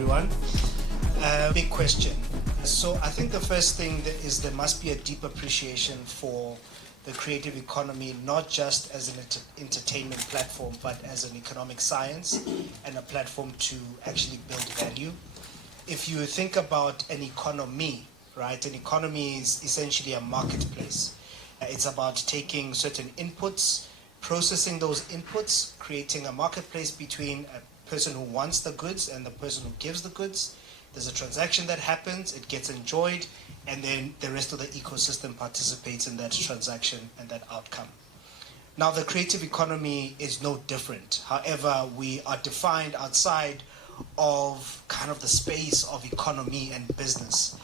everyone. Big question. So I think the first thing is there must be a deep appreciation for the creative economy, not just as an entertainment platform, but as an economic science and a platform to actually build value. If you think about an economy, right, an economy is essentially a marketplace. It's about taking certain inputs, processing those inputs, creating a marketplace between a person who wants the goods and the person who gives the goods. There's a transaction that happens, it gets enjoyed, and then the rest of the ecosystem participates in that transaction and that outcome. Now, the creative economy is no different. However, we are defined outside of kind of the space of economy and business.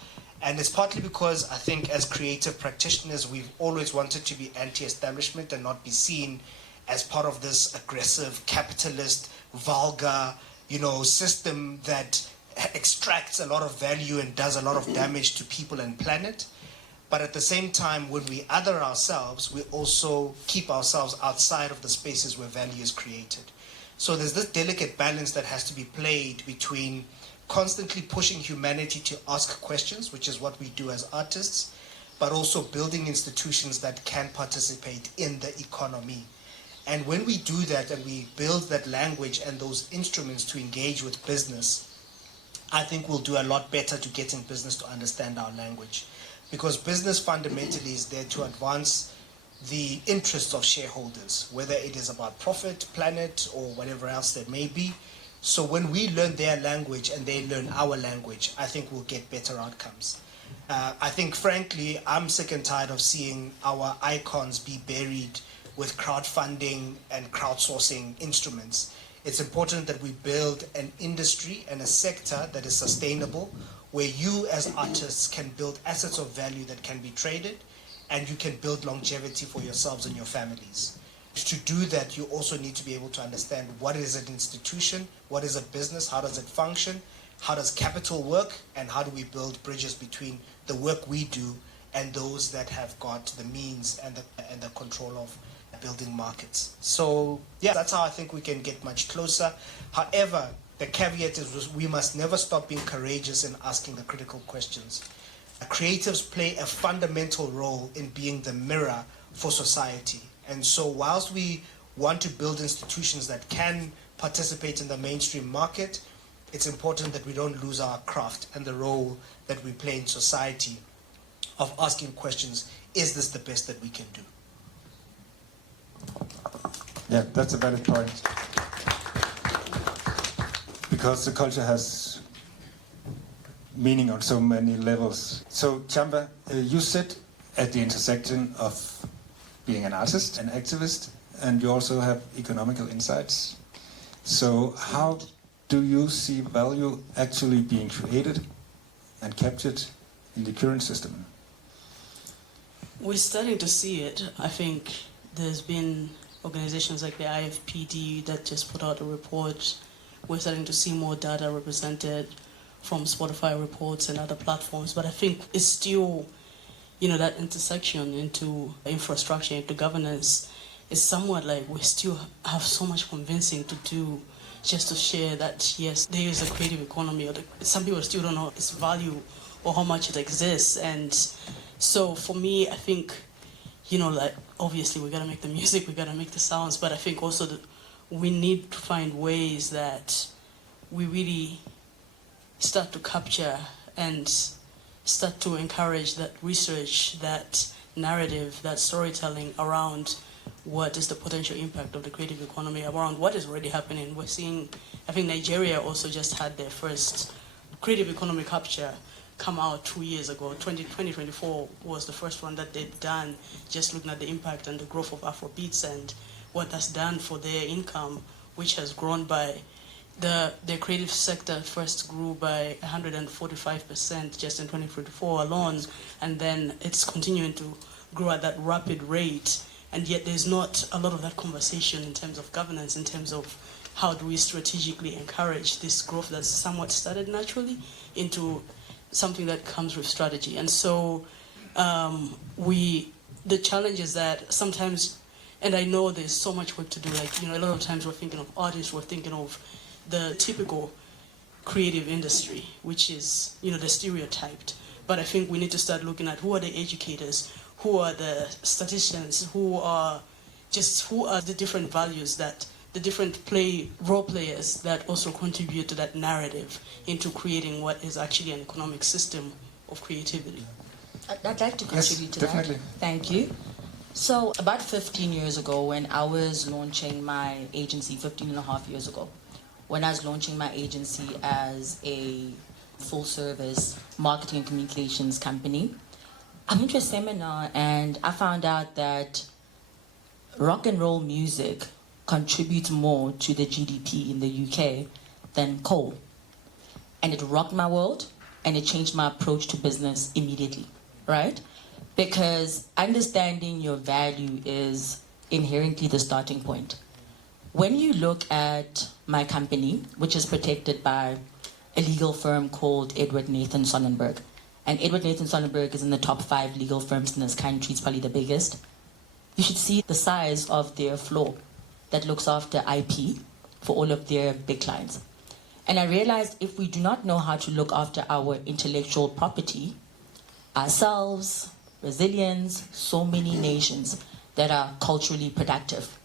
And it's partly because I think as creative practitioners, we've always wanted to be anti-establishment and not be seen as part of this aggressive, capitalist, vulgar, system that extracts a lot of value and does a lot of damage to people and planet. But at the same time, when we other ourselves, we also keep ourselves outside of the spaces where value is created. So there's this delicate balance that has to be played between constantly pushing humanity to ask questions, which is what we do as artists, but also building institutions that can participate in the economy. And when we do that and we build that language and those instruments to engage with business, I think we'll do a lot better to getting business to understand our language. Because business fundamentally is there to advance the interests of shareholders, whether it is about profit, planet, or whatever else there may be. So when we learn their language and they learn our language, I think we'll get better outcomes. I think, frankly, I'm sick and tired of seeing our icons be buried with crowdfunding and crowdsourcing instruments. It's important that we build an industry and a sector that is sustainable, where you as artists can build assets of value that can be traded, and you can build longevity for yourselves and your families. To do that, you also need to be able to understand what is an institution, what is a business, how does it function, how does capital work, and how do we build bridges between the work we do and those that have got the means and the control of building markets. So yeah, that's how I think we can get much closer. However, the caveat is we must never stop being courageous in asking the critical questions. Creatives play a fundamental role in being the mirror for society. And so whilst we want to build institutions that can participate in the mainstream market, it's important that we don't lose our craft and the role that we play in society of asking questions, is this the best that we can do? Yeah, that's a valid point. Because the culture has meaning on so many levels. So, Chamba, you sit at the intersection of being an artist, an activist, and you also have economical insights. So how do you see value actually being created and captured in the current system? We're starting to see it. I think there's been organizations like the IFPD that just put out a report. We're starting to see more data represented from Spotify reports and other platforms, but I think it's still, that intersection into infrastructure, into governance, is somewhat like we still have so much convincing to do just to share that, yes, there is a creative economy, or some people still don't know its value or how much it exists. And so for me, I think, obviously we gotta make the music, we gotta make the sounds, but I think also that we need to find ways that we really start to capture and start to encourage that research, that narrative, that storytelling around what is the potential impact of the creative economy, around what is already happening. We're seeing, I think Nigeria also just had their first creative economy capture come out 2 years ago. 2024 was the first one that they'd done, just looking at the impact and the growth of Afrobeats and what that's done for their income, which has grown by the creative sector first grew by 145% just in 2024 alone, and then it's continuing to grow at that rapid rate. And yet there's not a lot of that conversation in terms of governance, in terms of how do we strategically encourage this growth that's somewhat started naturally into something that comes with strategy. And so the challenge is that sometimes, and I know there's so much work to do, a lot of times we're thinking of artists, we're thinking of the typical creative industry, which is, the stereotyped. But I think we need to start looking at who are the educators, who are the statisticians, who are the different values that the different role players that also contribute to that narrative into creating what is actually an economic system of creativity. I'd like to contribute to definitely. that. Thank you. So about 15 years ago, when I was launching my agency, 15 and a half years ago, when I was launching my agency as a full-service marketing and communications company, I went to a seminar and I found out that rock and roll music contributes more to the GDP in the UK than coal. And it rocked my world and it changed my approach to business immediately, right? Because understanding your value is inherently the starting point. When you look at my company, which is protected by a legal firm called Edward Nathan Sonnenberg, and Edward Nathan Sonnenberg is in the top 5 legal firms in this country, it's probably the biggest, you should see the size of their floor that looks after IP for all of their big clients. And I realized if we do not know how to look after our intellectual property, ourselves, Brazilians, so many nations that are culturally productive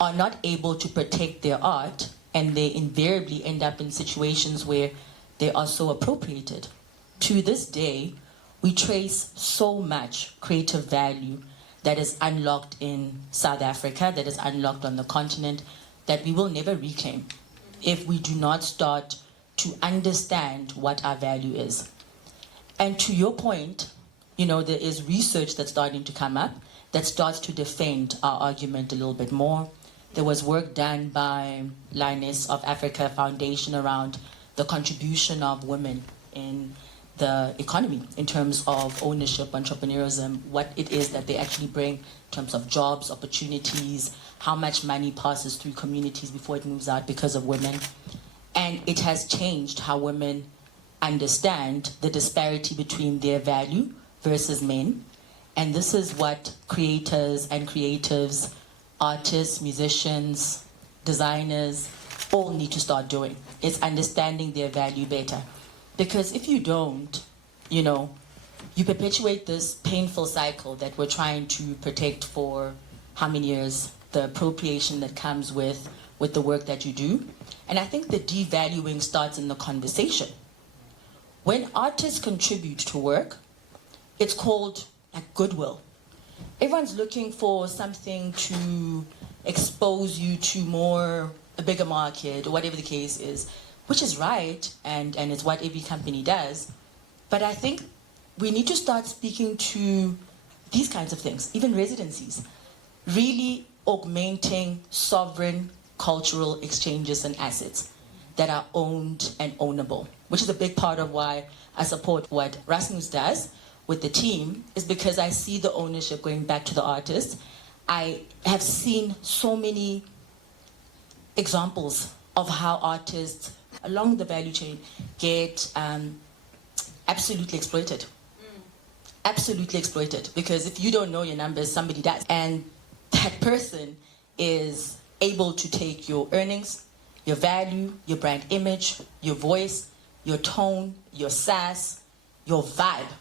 are not able to protect their art, and they invariably end up in situations where they are so appropriated. To this day, we trace so much creative value that is unlocked in South Africa, that is unlocked on the continent, that we will never reclaim if we do not start to understand what our value is. And to your point, there is research that's starting to come up that starts to defend our argument a little bit more. There was work done by Lioness of Africa Foundation around the contribution of women in the economy in terms of ownership, entrepreneurism, what it is that they actually bring in terms of jobs, opportunities, how much money passes through communities before it moves out because of women. And it has changed how women understand the disparity between their value versus men. And this is what creators and creatives, artists, musicians, designers, all need to start doing. It's understanding their value better. Because if you don't, you perpetuate this painful cycle that we're trying to protect for how many years, the appropriation that comes with the work that you do. And I think the devaluing starts in the conversation. When artists contribute to work, it's called like goodwill. Everyone's looking for something to expose you to a bigger market, or whatever the case is, which is right, and it's what every company does. But I think we need to start speaking to these kinds of things, even residencies, really augmenting sovereign cultural exchanges and assets that are owned and ownable, which is a big part of why I support what Rasmus does with the team, is because I see the ownership going back to the artists. I have seen so many examples of how artists along the value chain get absolutely exploited. Absolutely exploited. Because if you don't know your numbers, somebody does. And that person is able to take your earnings, your value, your brand image, your voice, your tone, your sass, your vibe,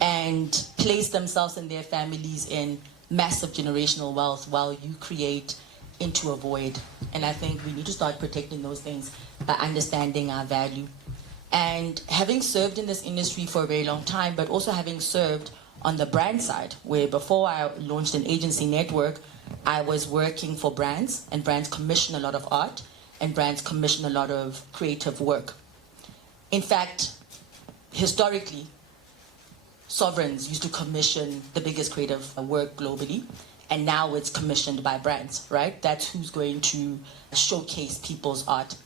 and place themselves and their families in massive generational wealth while you create into a void. And I think we need to start protecting those things by understanding our value. And having served in this industry for a very long time, but also having served on the brand side, where before I launched an agency network, I was working for brands, and brands commission a lot of art, and brands commission a lot of creative work. In fact, historically, sovereigns used to commission the biggest creative work globally, and now it's commissioned by brands, right? That's who's going to showcase people's art.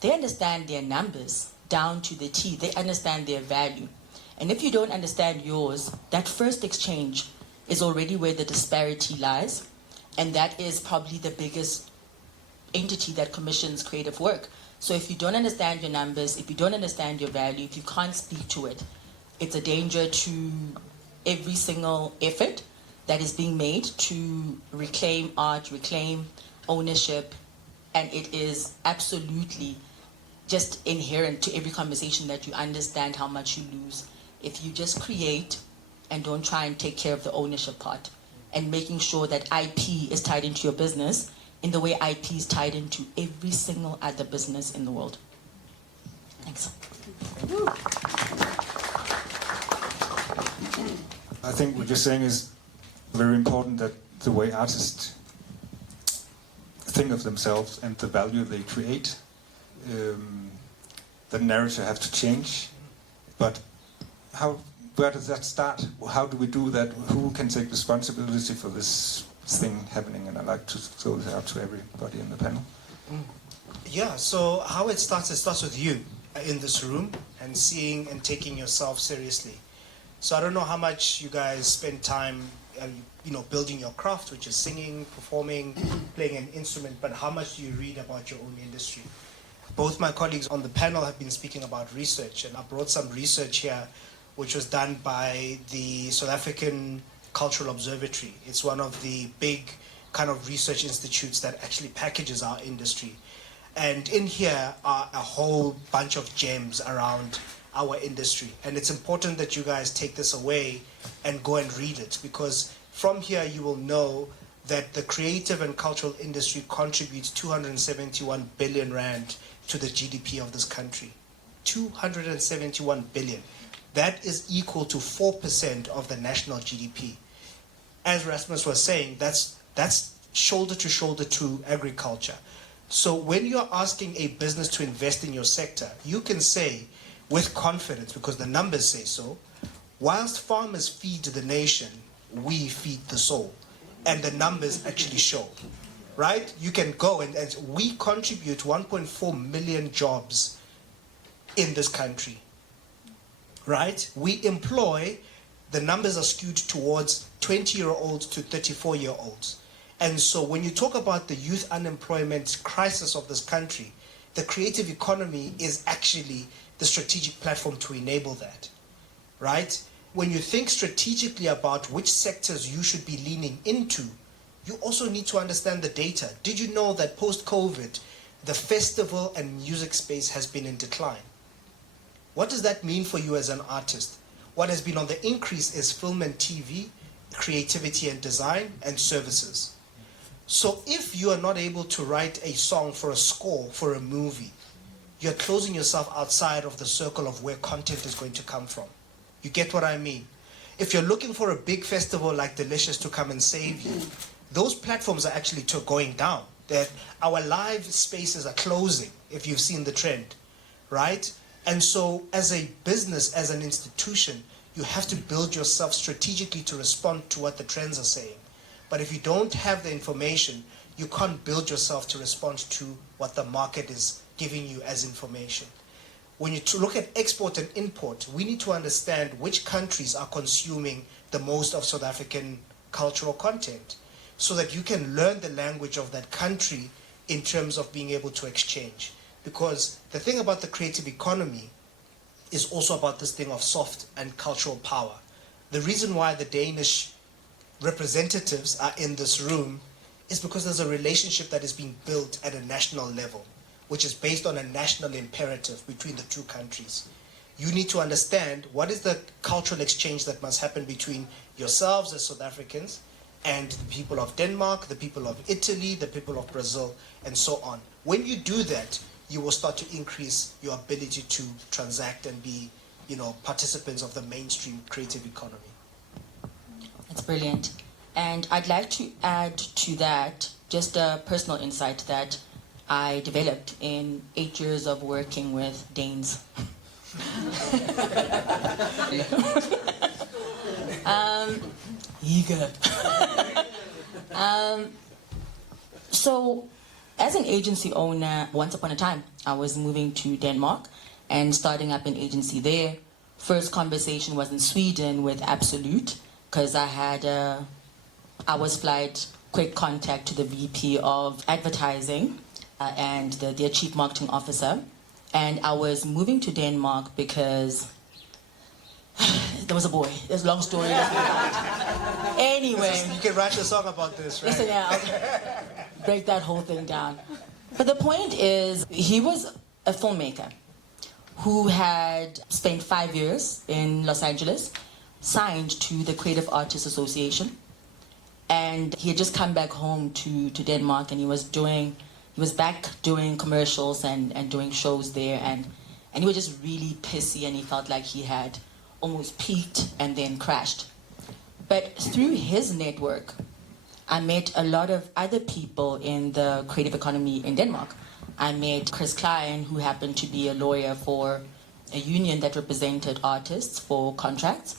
They understand their numbers down to the T. They understand their value. And if you don't understand yours, that first exchange is already where the disparity lies, and that is probably the biggest entity that commissions creative work. So if you don't understand your numbers, if you don't understand your value, if you can't speak to it, it's a danger to every single effort that is being made to reclaim art, reclaim ownership, and it is absolutely just inherent to every conversation that you understand how much you lose if you just create and don't try and take care of the ownership part and making sure that IP is tied into your business in the way IP is tied into every single other business in the world. Thanks. I think what you're saying is very important, that the way artists think of themselves and the value they create, the narrative have to change. But where does that start? How do we do that? Who can take responsibility for this thing happening? And I'd like to throw this out to everybody in the panel. Yeah, so how it starts with you in this room and seeing and taking yourself seriously. So I don't know how much you guys spend time building your craft, which is singing, performing, playing an instrument, but how much do you read about your own industry? Both my colleagues on the panel have been speaking about research, and I brought some research here which was done by the South African Cultural Observatory. It's one of the big kind of research institutes that actually packages our industry. And in here are a whole bunch of gems around our industry. And it's important that you guys take this away and go and read it, because from here you will know that the creative and cultural industry contributes 271 billion rand to the GDP of this country. 271 billion. That is equal to 4% of the national GDP. As Rasmus was saying, that's shoulder to shoulder to agriculture. So when you're asking a business to invest in your sector, you can say with confidence, because the numbers say so, whilst farmers feed the nation, we feed the soul. And the numbers actually show, right? You can go and we contribute 1.4 million jobs in this country, right? We employ, the numbers are skewed towards 20-year-olds to 34-year-olds. And so when you talk about the youth unemployment crisis of this country, the creative economy is actually the strategic platform to enable that, right? When you think strategically about which sectors you should be leaning into, you also need to understand the data. Did you know that post-COVID, the festival and music space has been in decline? What does that mean for you as an artist? What has been on the increase is film and TV, creativity and design, and services. So if you are not able to write a song for a score for a movie, you're closing yourself outside of the circle of where content is going to come from. You get what I mean? If you're looking for a big festival like Delicious to come and save you, those platforms are actually going down. That our live spaces are closing, if you've seen the trend, right? And so as a business, as an institution, you have to build yourself strategically to respond to what the trends are saying. But if you don't have the information, you can't build yourself to respond to what the market is giving you as information. When you look at export and import, we need to understand which countries are consuming the most of South African cultural content so that you can learn the language of that country in terms of being able to exchange. Because the thing about the creative economy is also about this thing of soft and cultural power. The reason why the Danish representatives are in this room is because there's a relationship that is being built at a national level, which is based on a national imperative between the two countries. You need to understand what is the cultural exchange that must happen between yourselves as South Africans and the people of Denmark, the people of Italy, the people of Brazil, and so on. When you do that, you will start to increase your ability to transact and be, participants of the mainstream creative economy. That's brilliant. And I'd like to add to that just a personal insight that I developed in 8 years of working with Danes. Eager. So, as an agency owner, once upon a time, I was moving to Denmark and starting up an agency there. First conversation was in Sweden with Absolute, because I had hours flight, quick contact to the VP of advertising and their chief marketing officer. And I was moving to Denmark because there was a boy. There's a long story. Anyway. You can write a song about this, right? Listen, yeah, I'll break that whole thing down. But the point is, he was a filmmaker who had spent 5 years in Los Angeles, signed to the Creative Artists Association, and he had just come back home to Denmark, and he was back doing commercials and doing shows there, and he was just really pissy, and he felt like he had almost peaked and then crashed. But through his network, I met a lot of other people in the creative economy in Denmark. I met Chris Klein, who happened to be a lawyer for a union that represented artists for contracts.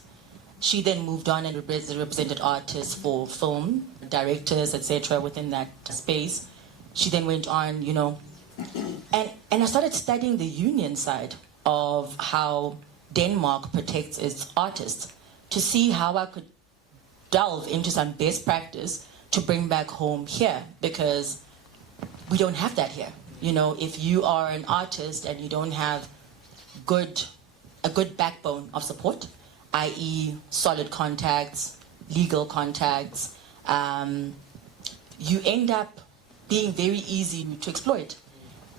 She then moved on and represented artists for film, directors, etc. within that space. She then went on, and I started studying the union side of how Denmark protects its artists to see how I could delve into some best practice to bring back home here, because we don't have that here. If you are an artist and you don't have a good backbone of support, i.e. solid contacts, legal contacts, you end up being very easy to exploit.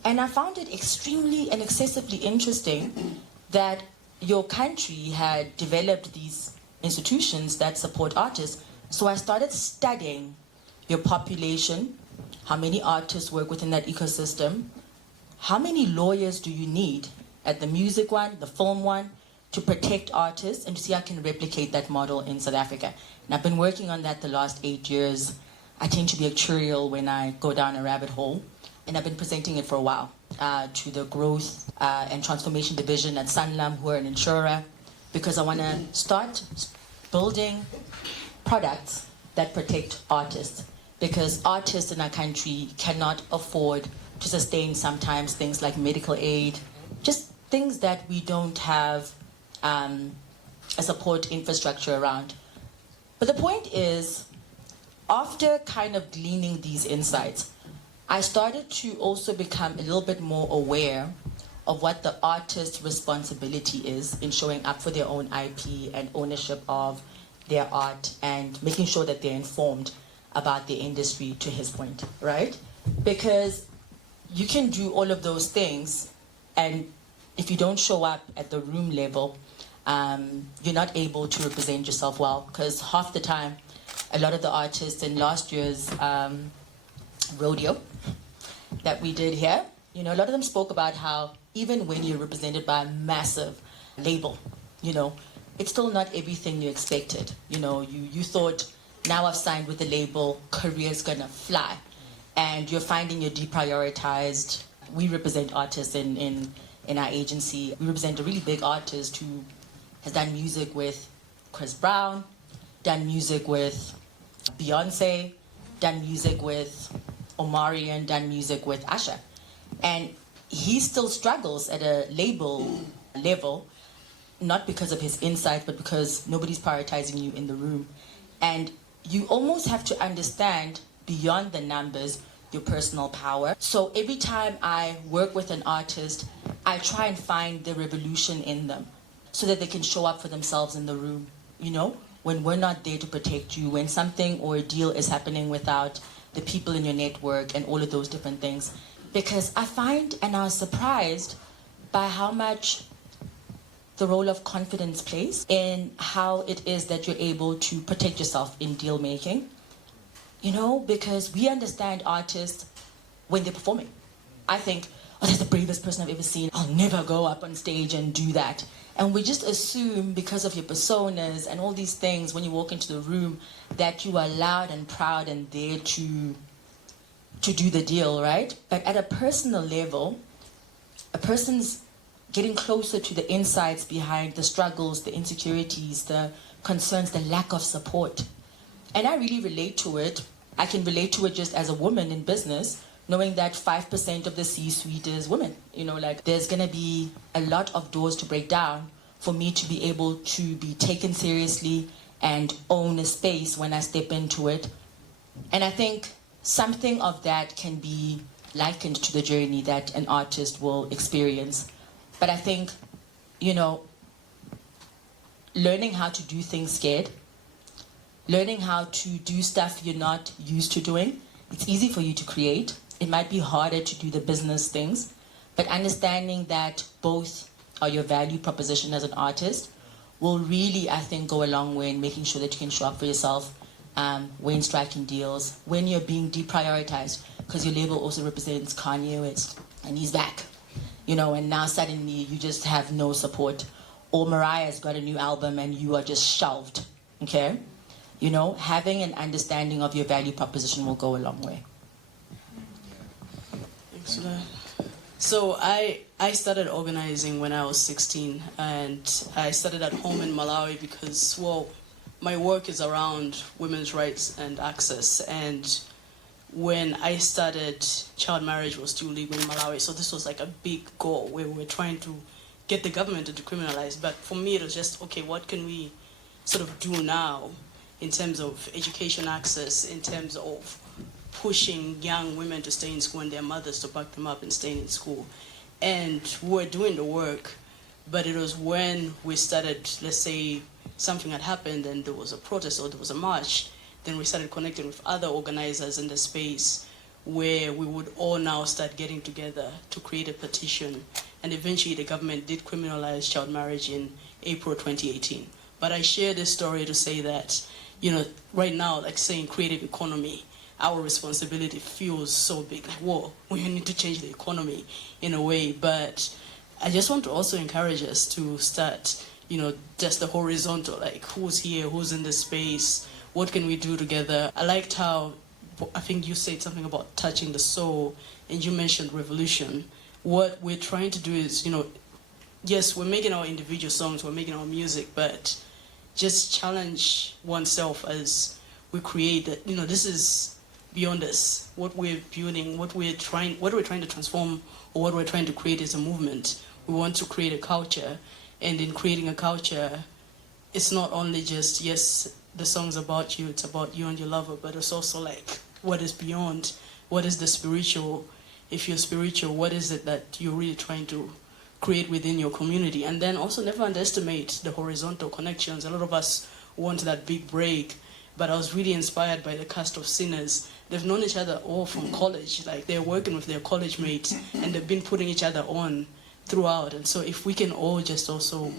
And I found it extremely and excessively interesting that your country had developed these institutions that support artists. So I started studying your population, how many artists work within that ecosystem, how many lawyers do you need at the music one, the film one, to protect artists, and to see how I can replicate that model in South Africa. And I've been working on that the last 8 years. I tend to be actuarial when I go down a rabbit hole, and I've been presenting it for a while to the growth and transformation division at Sanlam, who are an insurer, because I want to start building products that protect artists, because artists in our country cannot afford to sustain sometimes things like medical aid, just things that we don't have a support infrastructure around. But the point is, after kind of gleaning these insights, I started to also become a little bit more aware of what the artist's responsibility is in showing up for their own IP and ownership of their art, and making sure that they're informed about the industry, to his point, right? Because you can do all of those things, and if you don't show up at the room level, you're not able to represent yourself well, because half the time, a lot of the artists in last year's rodeo that we did here, a lot of them spoke about how even when you're represented by a massive label, it's still not everything you expected. You thought, now I've signed with the label, career's gonna fly, and you're finding you're deprioritized. We represent artists in our agency. We represent a really big artist who has done music with Chris Brown, done music with Beyonce, done music with Omarion, done music with Usher. And he still struggles at a label level, not because of his insight, but because nobody's prioritizing you in the room. And you almost have to understand beyond the numbers your personal power. So every time I work with an artist, I try and find the revolution in them so that they can show up for themselves in the room. When we're not there to protect you, when something or a deal is happening without the people in your network and all of those different things. Because I find, and I was surprised by how much the role of confidence plays in how it is that you're able to protect yourself in deal making. Because we understand artists when they're performing. I think, that's the bravest person I've ever seen. I'll never go up on stage and do that. And we just assume, because of your personas and all these things, when you walk into the room, that you are loud and proud and there to do the deal, right? But at a personal level, a person's getting closer to the insights behind the struggles, the insecurities, the concerns, the lack of support. And I really relate to it. I can relate to it just as a woman in business, knowing that 5% of the C-suite is women. There's going to be a lot of doors to break down for me to be able to be taken seriously and own a space when I step into it. And I think something of that can be likened to the journey that an artist will experience. But I think, learning how to do things scared, learning how to do stuff you're not used to doing. It's easy for you to create. It might be harder to do the business things, But understanding that both are your value proposition as an artist will really, I think, go a long way in making sure that you can show up for yourself when striking deals, when you're being deprioritized, because your label also represents Kanye West, and he's back, you know, and now suddenly you just have no support. Or Mariah's got a new album and you are just shelved, okay? You know, having an understanding of your value proposition will go a long way. Excellent. So I started organizing when I was 16, and I started at home in Malawi because, well, my work is around women's rights and access, and when I started, child marriage was still legal in Malawi, so this was like a big goal where we were trying to get the government to decriminalize. But for me, it was just, okay, what can we sort of do now in terms of education access, in terms of pushing young women to stay in school and their mothers to back them up and staying in school. And we were doing the work, but it was when we started, let's say, something had happened and there was a protest or there was a march, then we started connecting with other organizers in the space where we would all now start getting together to create a petition. And eventually the government did criminalize child marriage in April 2018. But I share this story to say that, you know, right now, like saying creative economy, our responsibility feels so big, like, whoa, we need to change the economy in a way. But I just want to also encourage us to start, you know, just the horizontal, like who's here, who's in the space, what can we do together? I liked how, I think you said something about touching the soul, and you mentioned revolution. What we're trying to do is, you know, yes, we're making our individual songs, we're making our music, but just challenge oneself as we create that, you know, this is beyond us. What we're building, what we're trying to transform, or what we're trying to create is a movement. We want to create a culture, and in creating a culture, it's not only just, yes, the song's about you, it's about you and your lover, but it's also like, what is beyond? What is the spiritual? If you're spiritual, what is it that you're really trying to create within your community? And then also never underestimate the horizontal connections. A lot of us want that big break, but I was really inspired by the cast of Sinners. They've known each other all from college. Like, they're working with their college mates, and they've been putting each other on throughout. And so if we can all just also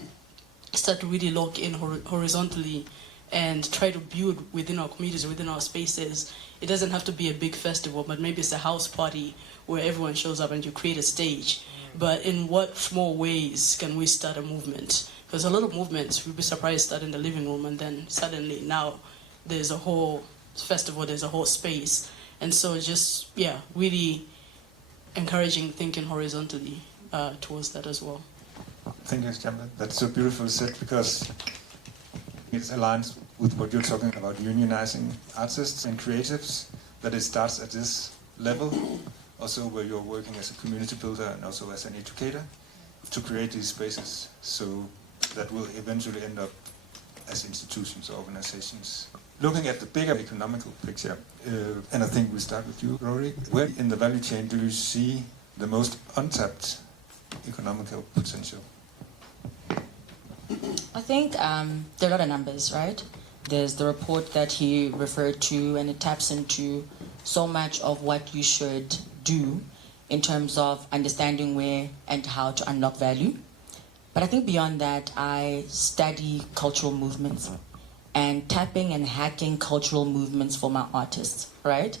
start to really lock in horizontally and try to build within our communities, within our spaces, it doesn't have to be a big festival, but maybe it's a house party where everyone shows up and you create a stage. But in what small ways can we start a movement? Because a lot of movements, we'd be surprised, start in the living room, and then suddenly now there's a whole festival, there's a whole space. And so just, yeah, really encouraging thinking horizontally towards that as well. Thank you, Chamba. That's so beautiful said, because it aligns with what you're talking about, unionizing artists and creatives, that it starts at this level, also where you're working as a community builder and also as an educator, to create these spaces, so that will eventually end up as institutions or organizations. Looking at the bigger economical picture, and I think we start with you, Rory, where in the value chain do you see the most untapped economical potential? I think there are a lot of numbers, right? There's the report that he referred to, and it taps into so much of what you should do in terms of understanding where and how to unlock value. But I think beyond that, I study cultural movements and tapping and hacking cultural movements for my artists, right?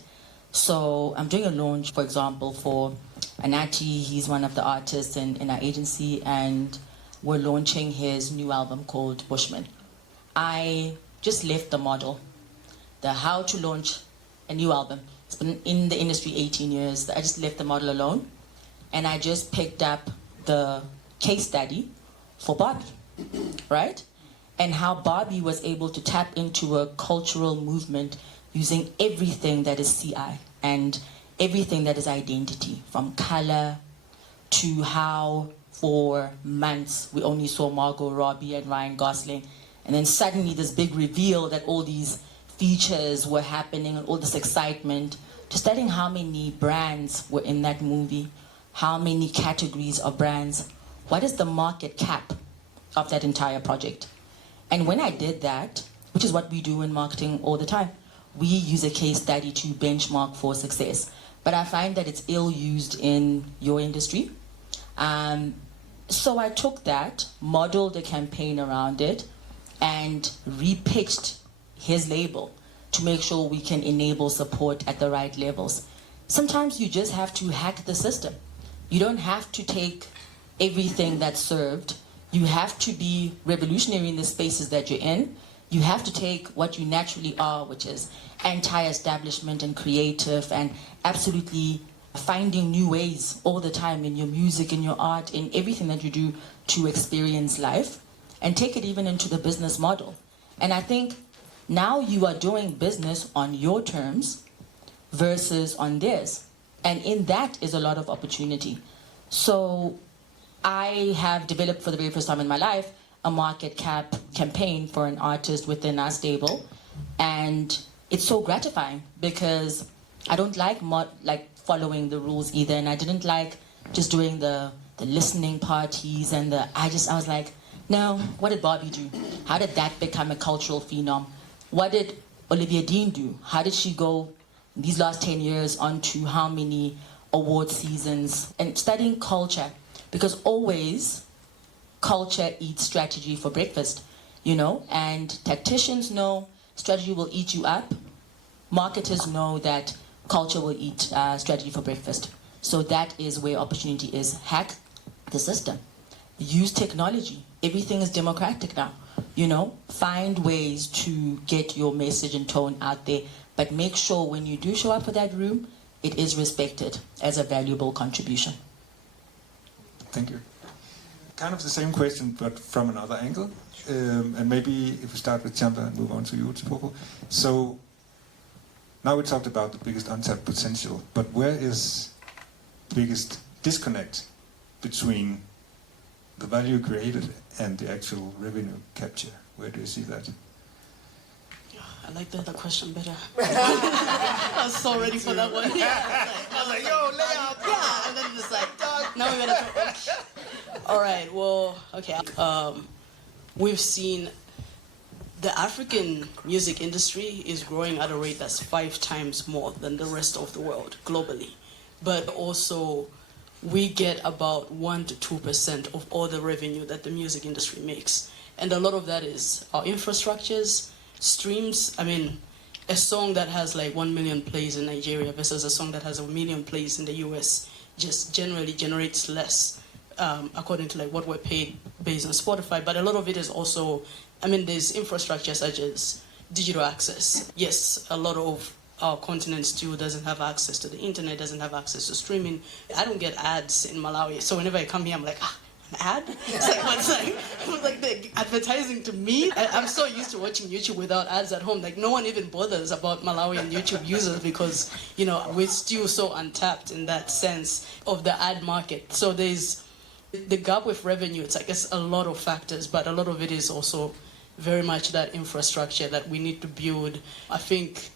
So I'm doing a launch, for example, for Anati. He's one of the artists in our agency, and we're launching his new album called Bushman. I just left the model, the how to launch a new album. It's been in the industry 18 years. I just left the model alone, and I just picked up the case study for Barbie, right? And how Barbie was able to tap into a cultural movement using everything that is CI and everything that is identity, from color to how for months we only saw Margot Robbie and Ryan Gosling, and then suddenly this big reveal that all these features were happening and all this excitement, to studying how many brands were in that movie, how many categories of brands, what is the market cap of that entire project. And when I did that, which is what we do in marketing all the time, we use a case study to benchmark for success. But I find that it's ill used in your industry. So I took that, modeled a campaign around it, and repitched his label to make sure we can enable support at the right levels. Sometimes you just have to hack the system. You don't have to take everything that's served. You have to be revolutionary in the spaces that you're in. You have to take what you naturally are, which is anti-establishment and creative and absolutely finding new ways all the time in your music, in your art, in everything that you do to experience life, and take it even into the business model. And I think now you are doing business on your terms versus on theirs. And in that is a lot of opportunity. So I have developed for the very first time in my life a market cap campaign for an artist within our stable. And it's so gratifying because I don't like following the rules either. And I didn't like just doing the listening parties and I was like, no, what did Barbie do? How did that become a cultural phenom? What did Olivia Dean do? How did she go these last 10 years onto how many award seasons? And studying culture, because always culture eats strategy for breakfast, you know? And tacticians know strategy will eat you up. Marketers know that culture will eat strategy for breakfast. So that is where opportunity is. Hack the system. Use technology. Everything is democratic now. You know, find ways to get your message and tone out there, but make sure when you do show up for that room, it is respected as a valuable contribution. Thank you. Kind of the same question, but from another angle. And maybe if we start with Chamba and move on to you, Tsipoko. So now we talked about the biggest untapped potential, but where is the biggest disconnect between the value created and the actual revenue capture? Where do you see that? I like the other question better. I was so ready for that one. I was like, yo, lay out. Yeah, and then just like, now we're gonna talk. All right, well, okay. We've seen the African music industry is growing at a rate that's 5 times more than the rest of the world globally. But also, we get about 1 to 2% of all the revenue that the music industry makes. And a lot of that is our infrastructures, streams. I mean, a song that has like 1 million plays in Nigeria versus a song that has 1 million plays in the US just generally generates less, according to like what we're paid based on Spotify. But a lot of it is also, I mean, there's infrastructure such as digital access. Yes, a lot of our continent still doesn't have access to the internet, doesn't have access to streaming. I don't get ads in Malawi, so whenever I come here, I'm like, an ad? It's like, what's like the advertising to me? I'm so used to watching YouTube without ads at home. Like, no one even bothers about Malawian YouTube users because, you know, we're still so untapped in that sense of the ad market. So there's the gap with revenue. It's, I guess, a lot of factors, but a lot of it is also very much that infrastructure that we need to build. I think,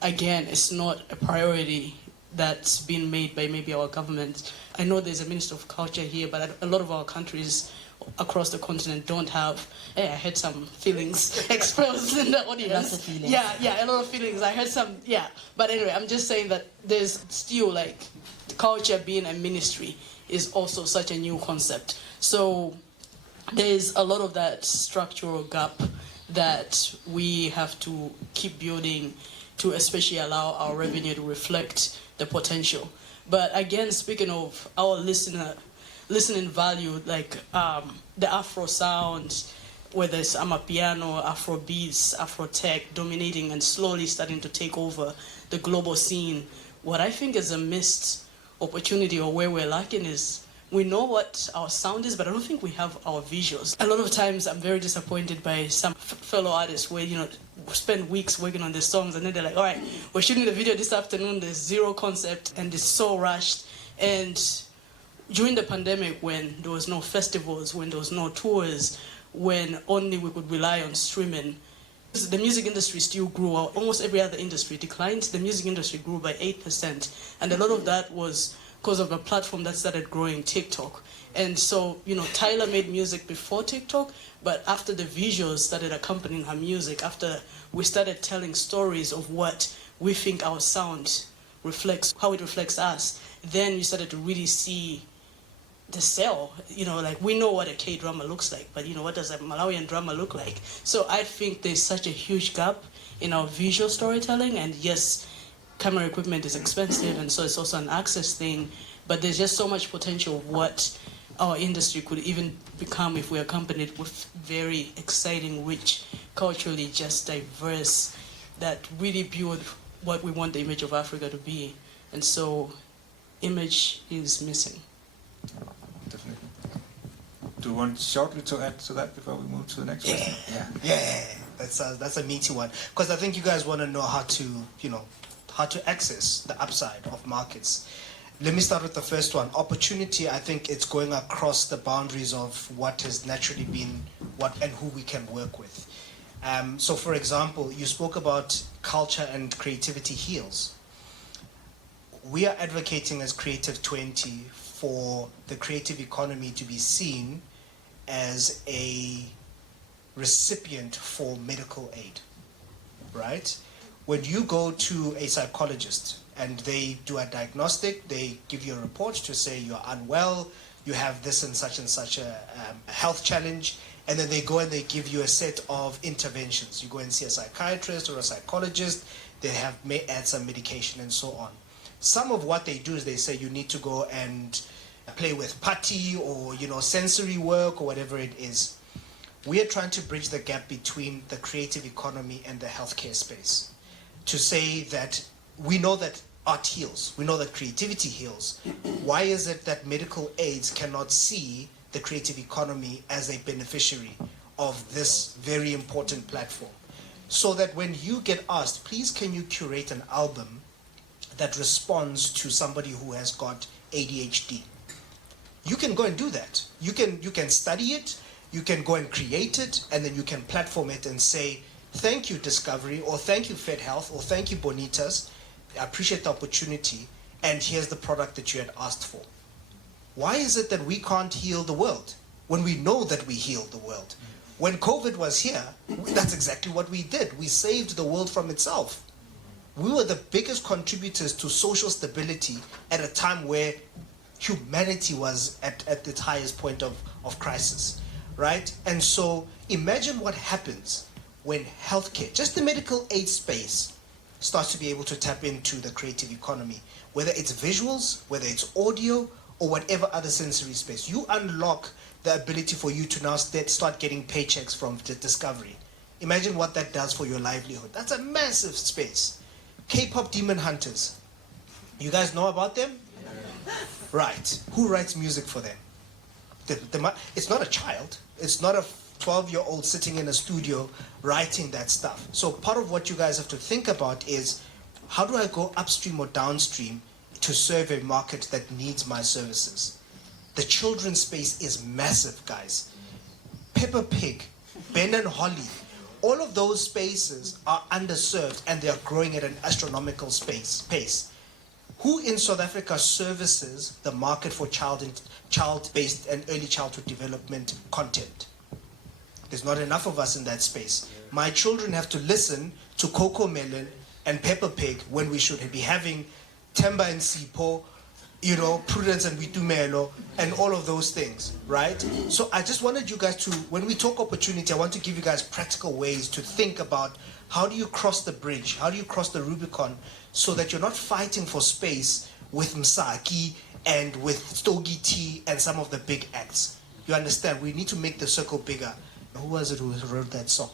again, it's not a priority that's been made by maybe our government. I know there's a Minister of Culture here, but a lot of our countries across the continent don't have. Hey, I heard some feelings expressed in the audience. Lots of feelings. Yeah, a lot of feelings. I heard some, yeah. But anyway, I'm just saying that there's still like culture being a ministry is also such a new concept. So there's a lot of that structural gap that we have to keep building to especially allow our revenue to reflect the potential. But again, speaking of our listening value, like the Afro sound, whether it's Amapiano, Afro beats, Afro tech, dominating and slowly starting to take over the global scene, what I think is a missed opportunity or where we're lacking is we know what our sound is, but I don't think we have our visuals. A lot of times I'm very disappointed by some fellow artists where, you know, spend weeks working on their songs and then they're like, all right, we're shooting the video this afternoon, there's zero concept and it's so rushed. And during the pandemic, when there was no festivals, when there was no tours, when only we could rely on streaming, the music industry still grew. Almost every other industry declined. The music industry grew by 8%. And a lot of that was because of a platform that started growing, TikTok. And so, you know, Tyler made music before TikTok, but after the visuals started accompanying her music, after we started telling stories of what we think our sound reflects, how it reflects us, then you started to really see the sell. Like we know what a K-drama looks like, but what does a Malawian drama look like? So I think there's such a huge gap in our visual storytelling, and yes, camera equipment is expensive, and so it's also an access thing, but there's just so much potential of what our industry could even become if we're accompanied with very exciting, rich, culturally just diverse, that really build what we want the image of Africa to be. And so image is missing. Definitely. Do you want shortly to add to that before we move to the next question? Yeah. That's a meaty one, because I think you guys want to know how to access the upside of markets. Let me start with the first one. Opportunity, I think it's going across the boundaries of what has naturally been what and who we can work with. So for example, you spoke about culture and creativity heals. We are advocating as Creative 20 for the creative economy to be seen as a recipient for medical aid, right? When you go to a psychologist and they do a diagnostic, they give you a report to say you're unwell, you have this and such a health challenge, and then they go and they give you a set of interventions. You go and see a psychiatrist or a psychologist, they may add some medication and so on. Some of what they do is they say you need to go and play with putty or sensory work or whatever it is. We are trying to bridge the gap between the creative economy and the healthcare space, to say that we know that art heals, we know that creativity heals. Why is it that medical aids cannot see the creative economy as a beneficiary of this very important platform? So that when you get asked, please can you curate an album that responds to somebody who has got ADHD, you can go and do that. You can study it, you can go and create it, and then you can platform it and say, thank you, Discovery, or thank you, Fed Health, or thank you, Bonitas. I appreciate the opportunity, and here's the product that you had asked for. Why is it that we can't heal the world when we know that we healed the world? When COVID was here, that's exactly what we did. We saved the world from itself. We were the biggest contributors to social stability at a time where humanity was at its highest point of crisis, right? And so imagine what happens when healthcare, just the medical aid space, starts to be able to tap into the creative economy, whether it's visuals, whether it's audio, or whatever other sensory space. You unlock the ability for you to now start getting paychecks from the Discovery. Imagine what that does for your livelihood. That's a massive space. K-pop Demon Hunters. You guys know about them? Right. Who writes music for them? It's not a child. It's not a 12-year-old sitting in a studio writing that stuff. So part of what you guys have to think about is, how do I go upstream or downstream to serve a market that needs my services? The children's space is massive, guys. Peppa Pig, Ben and Holly, all of those spaces are underserved and they are growing at an astronomical pace. Who in South Africa services the market for child-based and early childhood development content? There's not enough of us in that space. My children have to listen to Coco Melon and Peppa Pig when we should be having Temba and Sipo, Prudence and Witumelo, and all of those things, right? So I just wanted you guys to, when we talk opportunity, I want to give you guys practical ways to think about how do you cross the bridge, how do you cross the Rubicon, so that you're not fighting for space with Msaki and with Stogie T and some of the big acts. You understand? We need to make the circle bigger. Who was it who wrote that song?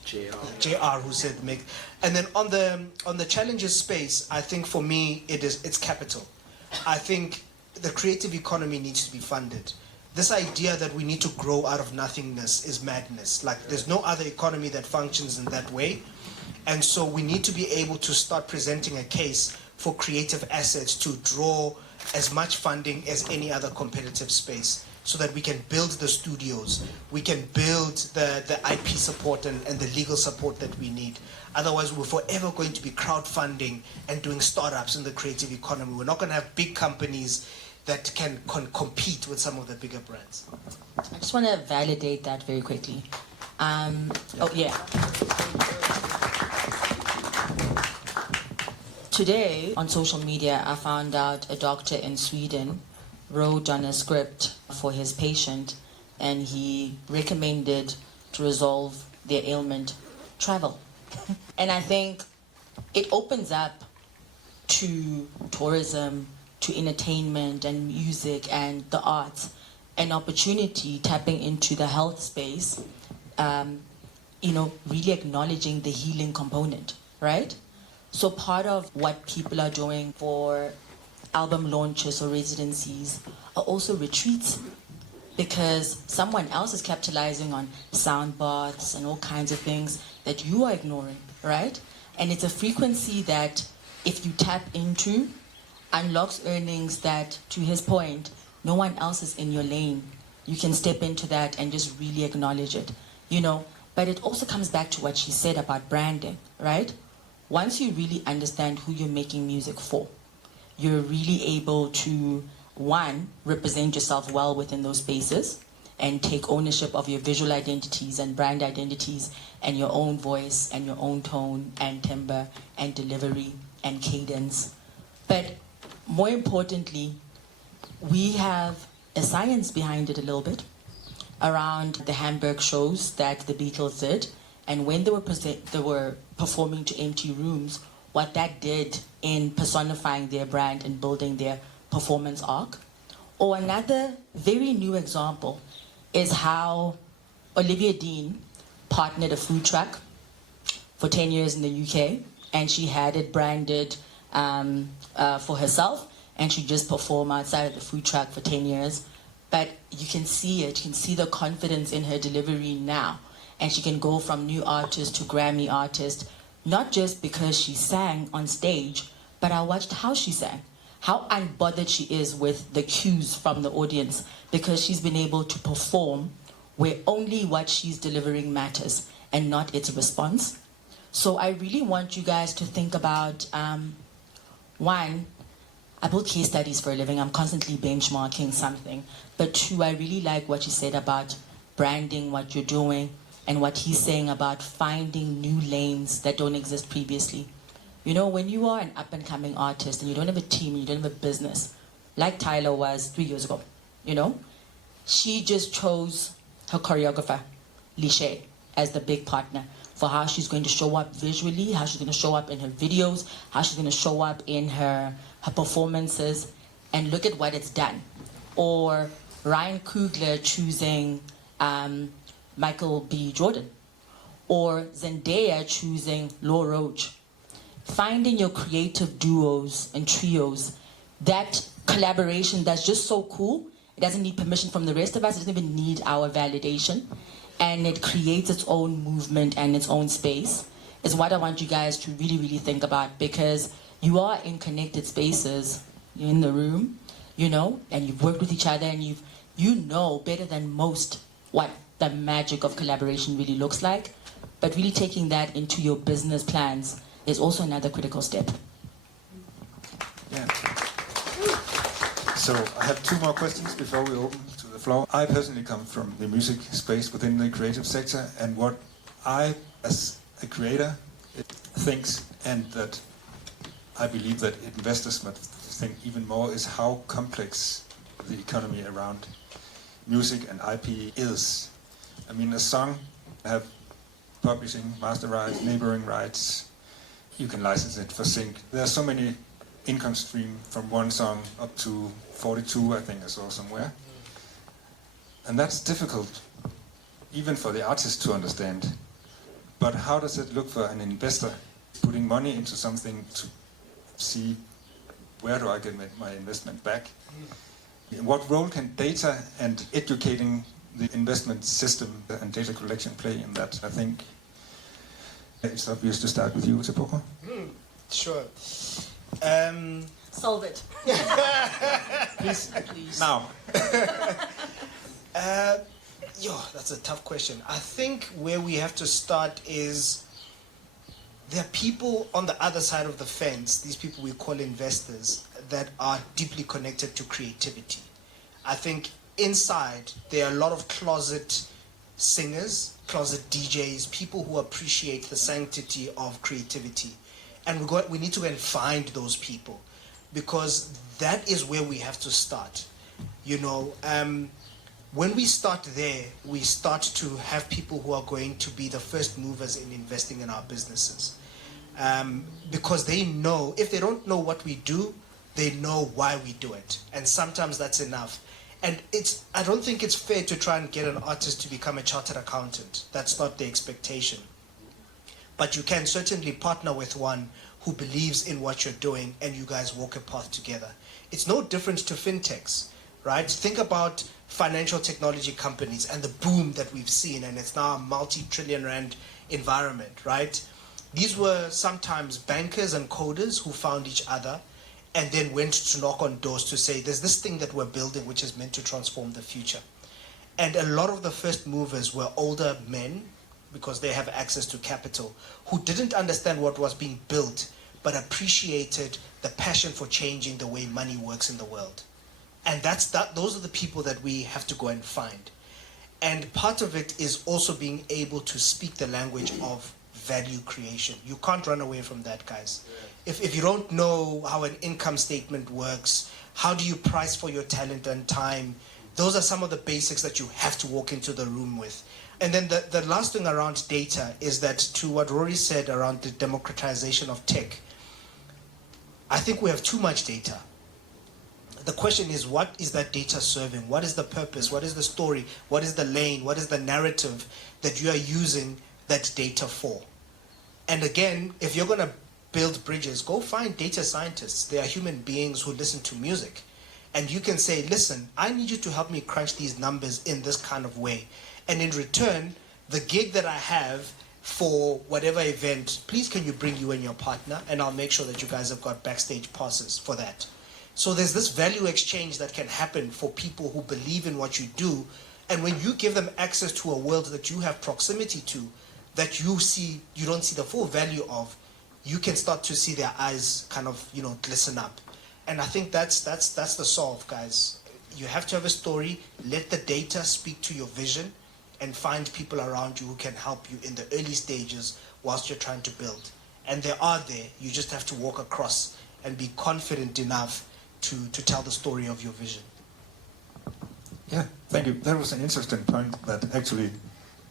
JR, who said make. And then on the challenges space, I think for me it's capital. I think the creative economy needs to be funded. This idea that we need to grow out of nothingness is madness. Like, there's no other economy that functions in that way. And so we need to be able to start presenting a case for creative assets to draw as much funding as any other competitive space, so that we can build the studios, we can build the IP support and the legal support that we need. Otherwise, we're forever going to be crowdfunding and doing startups in the creative economy. We're not going to have big companies that can compete with some of the bigger brands. I just want to validate that very quickly. Today, on social media, I found out a doctor in Sweden wrote on a script for his patient, and he recommended to resolve their ailment, travel. And I think it opens up to tourism, to entertainment and music and the arts, an opportunity tapping into the health space, really acknowledging the healing component, right? So part of what people are doing for album launches or residencies are also retreats, because someone else is capitalizing on sound baths and all kinds of things that you are ignoring, right? And it's a frequency that, if you tap into, unlocks earnings that, to his point, no one else is in your lane. You can step into that and just really acknowledge it, But it also comes back to what she said about branding, right? Once you really understand who you're making music for, you're really able to, one, represent yourself well within those spaces and take ownership of your visual identities and brand identities and your own voice and your own tone and timbre and delivery and cadence. But more importantly, we have a science behind it a little bit around the Hamburg shows that the Beatles did, and when they were performing to empty rooms, what that did in personifying their brand and building their performance arc. Or another very new example is how Olivia Dean partnered a food truck for 10 years in the UK, and she had it branded for herself, and she just performed outside of the food truck for 10 years. But you can see it, you can see the confidence in her delivery now. And she can go from new artist to Grammy artist, not just because she sang on stage, but I watched how she sang, how unbothered she is with the cues from the audience, because she's been able to perform where only what she's delivering matters and not its response. So I really want you guys to think about, one, I build case studies for a living. I'm constantly benchmarking something. But two, I really like what you said about branding, what you're doing, and what he's saying about finding new lanes that don't exist previously. When you are an up-and-coming artist and you don't have a team, you don't have a business, like Tyler was 3 years ago, she just chose her choreographer, Lishay, as the big partner for how she's going to show up visually, how she's going to show up in her videos, how she's going to show up in her performances, and look at what it's done. Or Ryan Coogler choosing Michael B. Jordan, or Zendaya choosing Law Roach. Finding your creative duos and trios, that collaboration that's just so cool. It doesn't need permission from the rest of us. It doesn't even need our validation. And it creates its own movement and its own space, is what I want you guys to really, really think about, because you are in connected spaces. You're in the room, and you've worked with each other, and you know better than most what the magic of collaboration really looks like. But really taking that into your business plans is also another critical step. Yeah. So I have two more questions before we open to the floor. I personally come from the music space within the creative sector, and what I, as a creator, thinks, and that I believe that investors must think even more, is how complex the economy around music and IP is. I mean, a song have publishing, master rights, neighboring rights. You can license it for sync. There are so many income stream from one song up to 42, I think I saw somewhere. And that's difficult, even for the artist to understand. But how does it look for an investor putting money into something to see where do I get my investment back? What role can data and educating the investment system and data collection play in that? I think it's obvious to start with you, Tepoko. Sure. Solve it. Please. Please. Now. That's a tough question. I think where we have to start is there are people on the other side of the fence, these people we call investors, that are deeply connected to creativity. I think inside there are a lot of closet singers, closet DJs, people who appreciate the sanctity of creativity. And we need to go and find those people, because that is where we have to start. You know, when we start there, we start to have people who are going to be the first movers in investing in our businesses. Because they know, if they don't know what we do, they know why we do it. And sometimes that's enough. And I don't think it's fair to try and get an artist to become a chartered accountant. That's not the expectation. But you can certainly partner with one who believes in what you're doing and you guys walk a path together. It's no different to fintechs, right? Think about financial technology companies and the boom that we've seen, and it's now a multi-trillion rand environment, right? These were sometimes bankers and coders who found each other and then went to knock on doors to say, there's this thing that we're building which is meant to transform the future. And a lot of the first movers were older men, because they have access to capital, who didn't understand what was being built, but appreciated the passion for changing the way money works in the world. And those are the people that we have to go and find. And part of it is also being able to speak the language of value creation. You can't run away from that, guys. If you don't know how an income statement works, how do you price for your talent and time, those are some of the basics that you have to walk into the room with. And then the last thing around data is that, to what Rory said around the democratization of tech, I think we have too much data. The question is, what is that data serving? What is the purpose? What is the story? What is the lane? What is the narrative that you are using that data for? And again, if you're going to build bridges, go find data scientists. They are human beings who listen to music. And you can say, listen, I need you to help me crunch these numbers in this kind of way. And in return, the gig that I have for whatever event, please can you bring you and your partner, and I'll make sure that you guys have got backstage passes for that. So there's this value exchange that can happen for people who believe in what you do. And when you give them access to a world that you have proximity to, that you don't see the full value of, you can start to see their eyes kind of, glisten up. And I think that's the solve, guys. You have to have a story, let the data speak to your vision, and find people around you who can help you in the early stages whilst you're trying to build. And they are there. You just have to walk across and be confident enough to tell the story of your vision. Yeah, thank you. That was an interesting point, that actually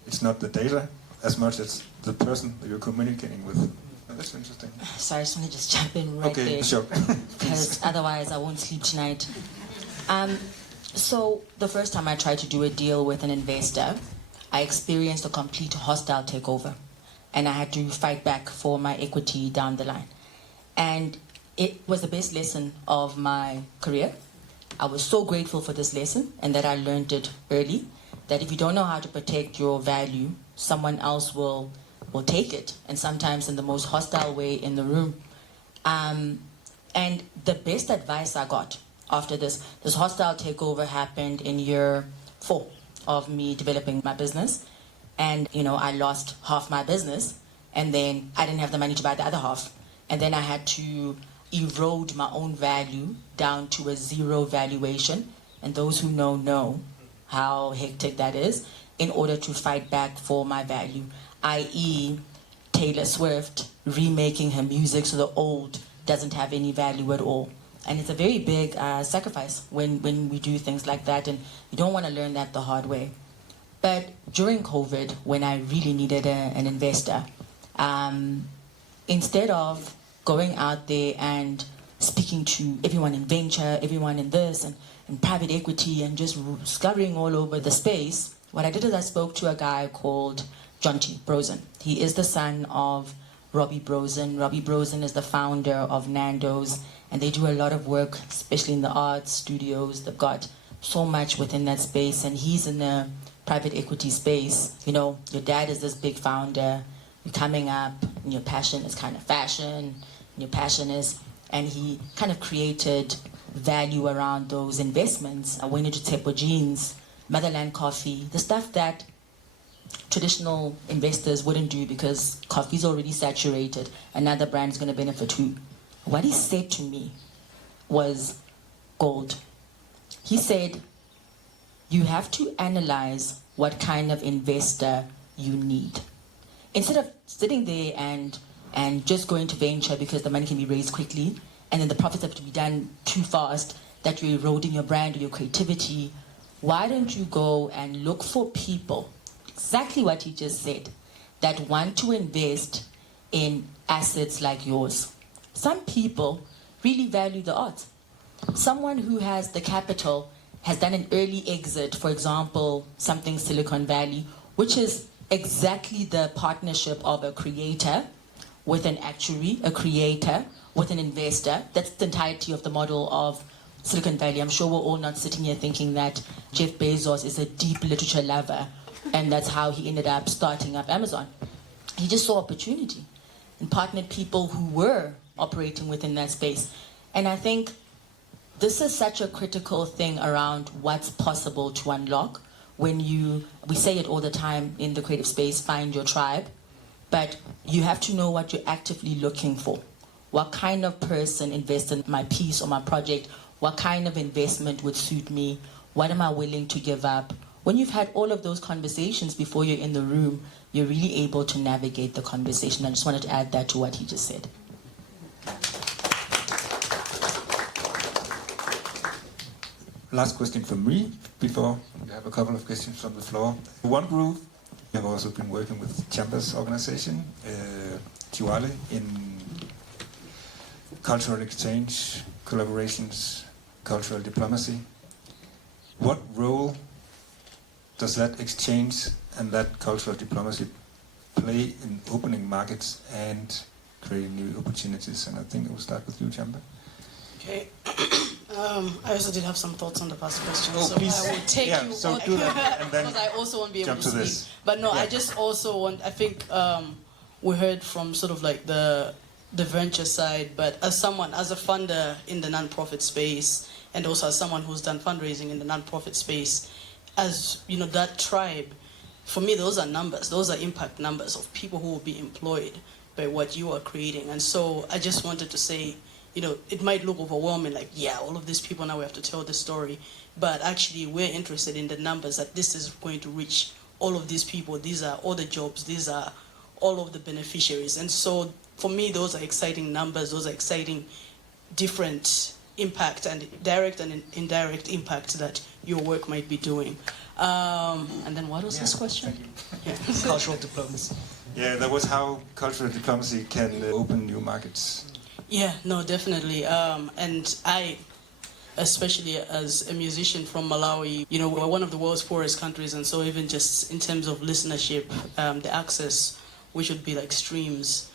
it's not the data as much as the person that you're communicating with. That's interesting. Sorry, I just want to jump in right there. Okay, sure. Because otherwise I won't sleep tonight. So the first time I tried to do a deal with an investor, I experienced a complete hostile takeover. And I had to fight back for my equity down the line. And it was the best lesson of my career. I was so grateful for this lesson, and that I learned it early, that if you don't know how to protect your value, someone else will take it, and sometimes in the most hostile way in the room. And the best advice I got after this hostile takeover happened in year 4 of me developing my business. And, I lost half my business, and then I didn't have the money to buy the other half. And then I had to erode my own value down to a 0 valuation. And those who know how hectic that is, in order to fight back for my value, i.e. Taylor Swift remaking her music so the old doesn't have any value at all. And it's a very big sacrifice when we do things like that, and you don't want to learn that the hard way. But during COVID, when I really needed an investor, instead of going out there and speaking to everyone in venture, everyone in this, and private equity, and just scurrying all over the space, what I did is I spoke to a guy called Jonty Brosen. He is the son of Robbie Brosen. Robbie Brosen is the founder of Nando's, and they do a lot of work, especially in the arts studios. They've got so much within that space, and he's in the private equity space. Your dad is this big founder, you're coming up, and your passion is kind of fashion, and your passion is, and he kind of created value around those investments. I went into Tepo Jeans, Motherland Coffee, the stuff that traditional investors wouldn't do because coffee's already saturated. Another brand is going to benefit who? What he said to me was gold. He said, you have to analyze what kind of investor you need. Instead of sitting there and just going to venture because the money can be raised quickly and then the profits have to be done too fast, that you're eroding your brand or your creativity, why don't you go and look for people, exactly what he just said, that want to invest in assets like yours? Some people really value the arts. Someone who has the capital has done an early exit, for example, something Silicon Valley, which is exactly the partnership of a creator with an actuary, a creator with an investor. That's the entirety of the model of Silicon Valley. I'm sure we're all not sitting here thinking that Jeff Bezos is a deep literature lover and that's how he ended up starting up Amazon. He just saw opportunity and partnered people who were operating within that space. And I think this is such a critical thing around what's possible to unlock when we say it all the time in the creative space, find your tribe, but you have to know what you're actively looking for. What kind of person invests in my piece or my project? What kind of investment would suit me? What am I willing to give up? When you've had all of those conversations before you're in the room, you're really able to navigate the conversation. I just wanted to add that to what he just said. Last question from me before we have a couple of questions from the floor. One group, we have also been working with Chamber's organization, Tiwale, in cultural exchange, collaborations, cultural diplomacy. What role does that exchange and that cultural diplomacy play in opening markets and creating new opportunities? And I think we'll start with you, Chamber. Okay. I also did have some thoughts on the past question, Oh, so please. I will take Yeah, you so on, do that, and then because I also won't be able jump to speak. this. But no, Yeah. I just also want, I think we heard from sort of like the venture side, but as a funder in the non-profit space, and also as someone who's done fundraising in the non-profit space, as you know, that tribe, for me, those are numbers, those are impact numbers of people who will be employed by what you are creating. And so I just wanted to say, you know, it might look overwhelming, like, yeah, all of these people, now we have to tell the story. But actually, we're interested in the numbers, that this is going to reach all of these people. These are all the jobs. These are all of the beneficiaries. And so, for me, those are exciting numbers. Those are exciting different impact, and direct and indirect impact that your work might be doing. And then what was this question? Yeah. Cultural diplomacy. Yeah, that was how cultural diplomacy can open new markets. Yeah, no, definitely. And I, especially as a musician from Malawi, you know, we're one of the world's poorest countries, and so even just in terms of listenership, the access, which would be like streams,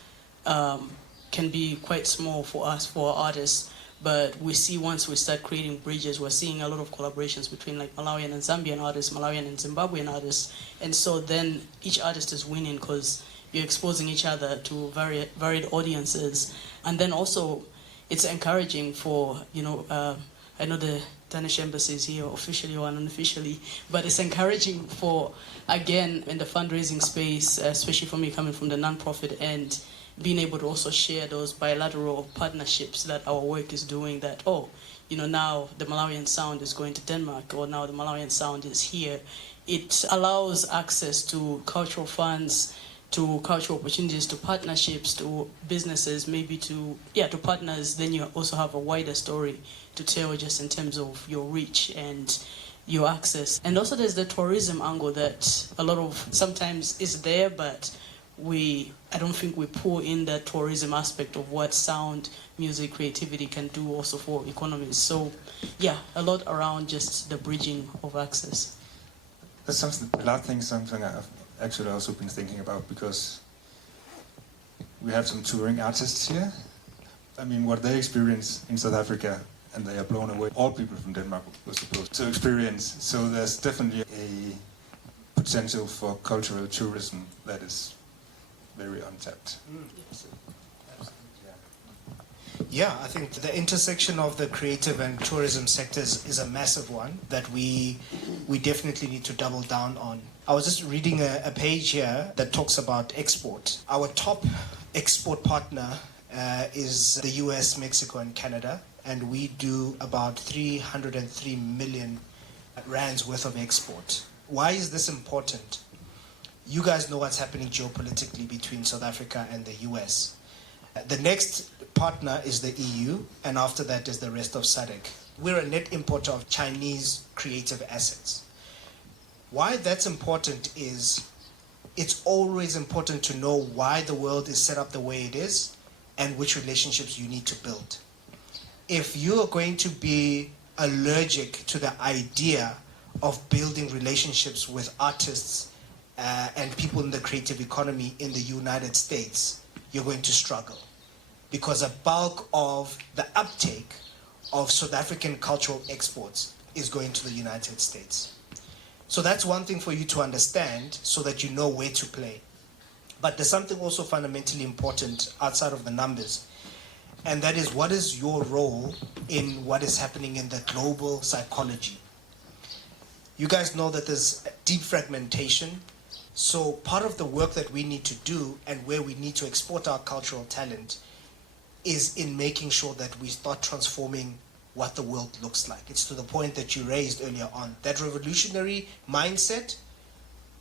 can be quite small for us, for our artists. But we see once we start creating bridges, we're seeing a lot of collaborations between like Malawian and Zambian artists, Malawian and Zimbabwean artists. And so then each artist is winning because you're exposing each other to varied audiences. And then also it's encouraging for, you know, I know the Danish embassy is here officially or unofficially, but it's encouraging for, again, in the fundraising space, especially for me coming from the nonprofit end, being able to also share those bilateral partnerships that our work is doing, that, oh, you know, now the Malawian sound is going to Denmark, or now the Malawian sound is here. It allows access to cultural funds, to cultural opportunities, to partnerships, to businesses, maybe to partners. Then you also have a wider story to tell, just in terms of your reach and your access. And also there's the tourism angle that a lot of sometimes is there, but I don't think we pull in the tourism aspect of what sound, music, creativity can do also for economies. So yeah, a lot around just the bridging of access. That's something I've actually also been thinking about, because we have some touring artists here. I mean, what they experience in South Africa, and they are blown away. All people from Denmark were supposed to experience. So there's definitely a potential for cultural tourism that is very untapped. Yeah, I think the intersection of the creative and tourism sectors is a massive one that we definitely need to double down on. I was just reading a page here that talks about export. Our top export partner is the US, Mexico, and Canada, and we do about 303 million rands worth of export. Why is this important? You guys know what's happening geopolitically between South Africa and the US. The next partner is the EU, and after that is the rest of SADC. we're a net importer of Chinese creative assets. Why that's important is it's always important to know why the world is set up the way it is and which relationships you need to build. If you are going to be allergic to the idea of building relationships with artists and people in the creative economy in the United States, you're going to struggle. Because a bulk of the uptake of South African cultural exports is going to the United States. So that's one thing for you to understand so that you know where to play. But there's something also fundamentally important outside of the numbers, and that is, what is your role in what is happening in the global psychology? You guys know that there's deep fragmentation. So part of the work that we need to do and where we need to export our cultural talent is in making sure that we start transforming what the world looks like. It's to the point that you raised earlier on. That revolutionary mindset,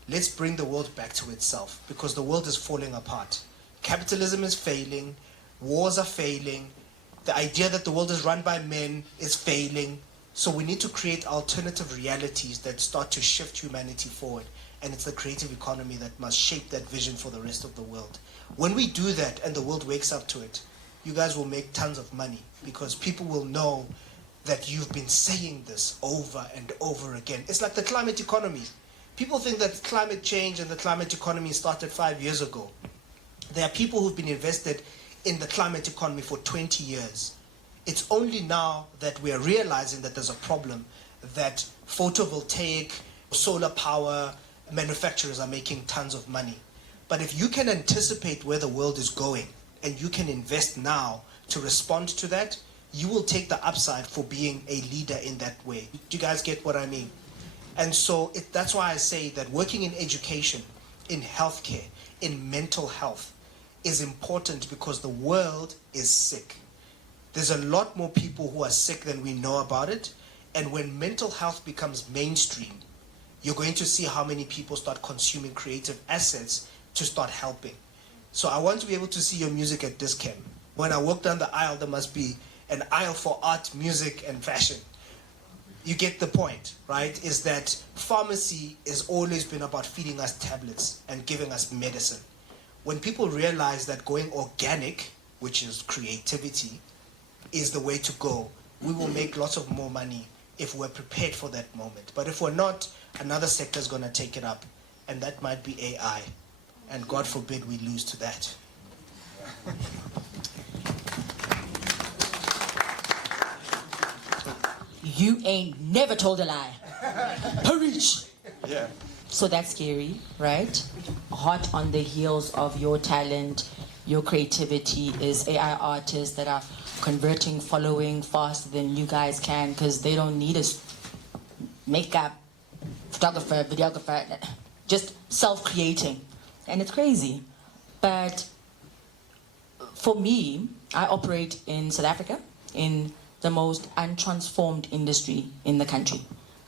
let's bring the world back to itself, because the world is falling apart. Capitalism is failing, wars are failing, the idea that the world is run by men is failing. So we need to create alternative realities that start to shift humanity forward. And it's the creative economy that must shape that vision for the rest of the world. When we do that and the world wakes up to it, you guys will make tons of money, because people will know that you've been saying this over and over again. It's like the climate economy. People think that climate change and the climate economy started 5 years ago. There are people who've been invested in the climate economy for 20 years. It's only now that we are realizing that there's a problem, that photovoltaic, solar power manufacturers are making tons of money. But if you can anticipate where the world is going and you can invest now to respond to that, you will take the upside for being a leader in that way. Do you guys get what I mean? And so that's why I say that working in education, in healthcare, in mental health is important, because the world is sick. There's a lot more people who are sick than we know about it. And when mental health becomes mainstream, you're going to see how many people start consuming creative assets to start helping. So I want to be able to see your music at Discam. When I walk down the aisle, there must be an aisle for art, music, and fashion. You get the point, right? Is that pharmacy has always been about feeding us tablets and giving us medicine. When people realize that going organic, which is creativity, is the way to go, we will make lots of more money if we're prepared for that moment. But if we're not, another sector is going to take it up, and that might be AI. And God forbid we lose to that. You ain't never told a lie. Preach. Yeah. So that's scary, right? Hot on the heels of your talent, your creativity is AI artists that are converting, following faster than you guys can, because they don't need a makeup, photographer, videographer, just self-creating. And it's crazy. But for me, I operate in South Africa, in the most untransformed industry in the country.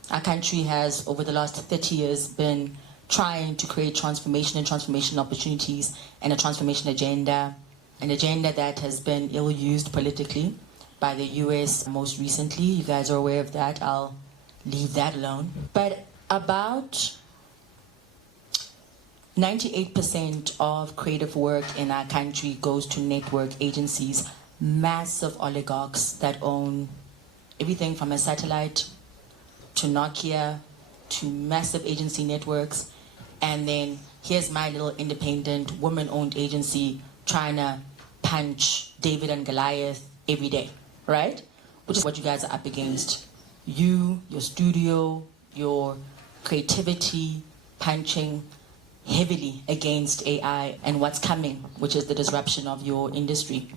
Our country has, over the last 30 years, been trying to create transformation and transformation opportunities and a transformation agenda, an agenda that has been ill-used politically by the US most recently. You guys are aware of that. I'll leave that alone. But about 98% of creative work in our country goes to network agencies, massive oligarchs that own everything from a satellite to Nokia to massive agency networks. And then here's my little independent woman-owned agency trying to punch David and Goliath every day, right? Which is what you guys are up against. You, your studio, your creativity, punching heavily against AI and what's coming, which is the disruption of your industry,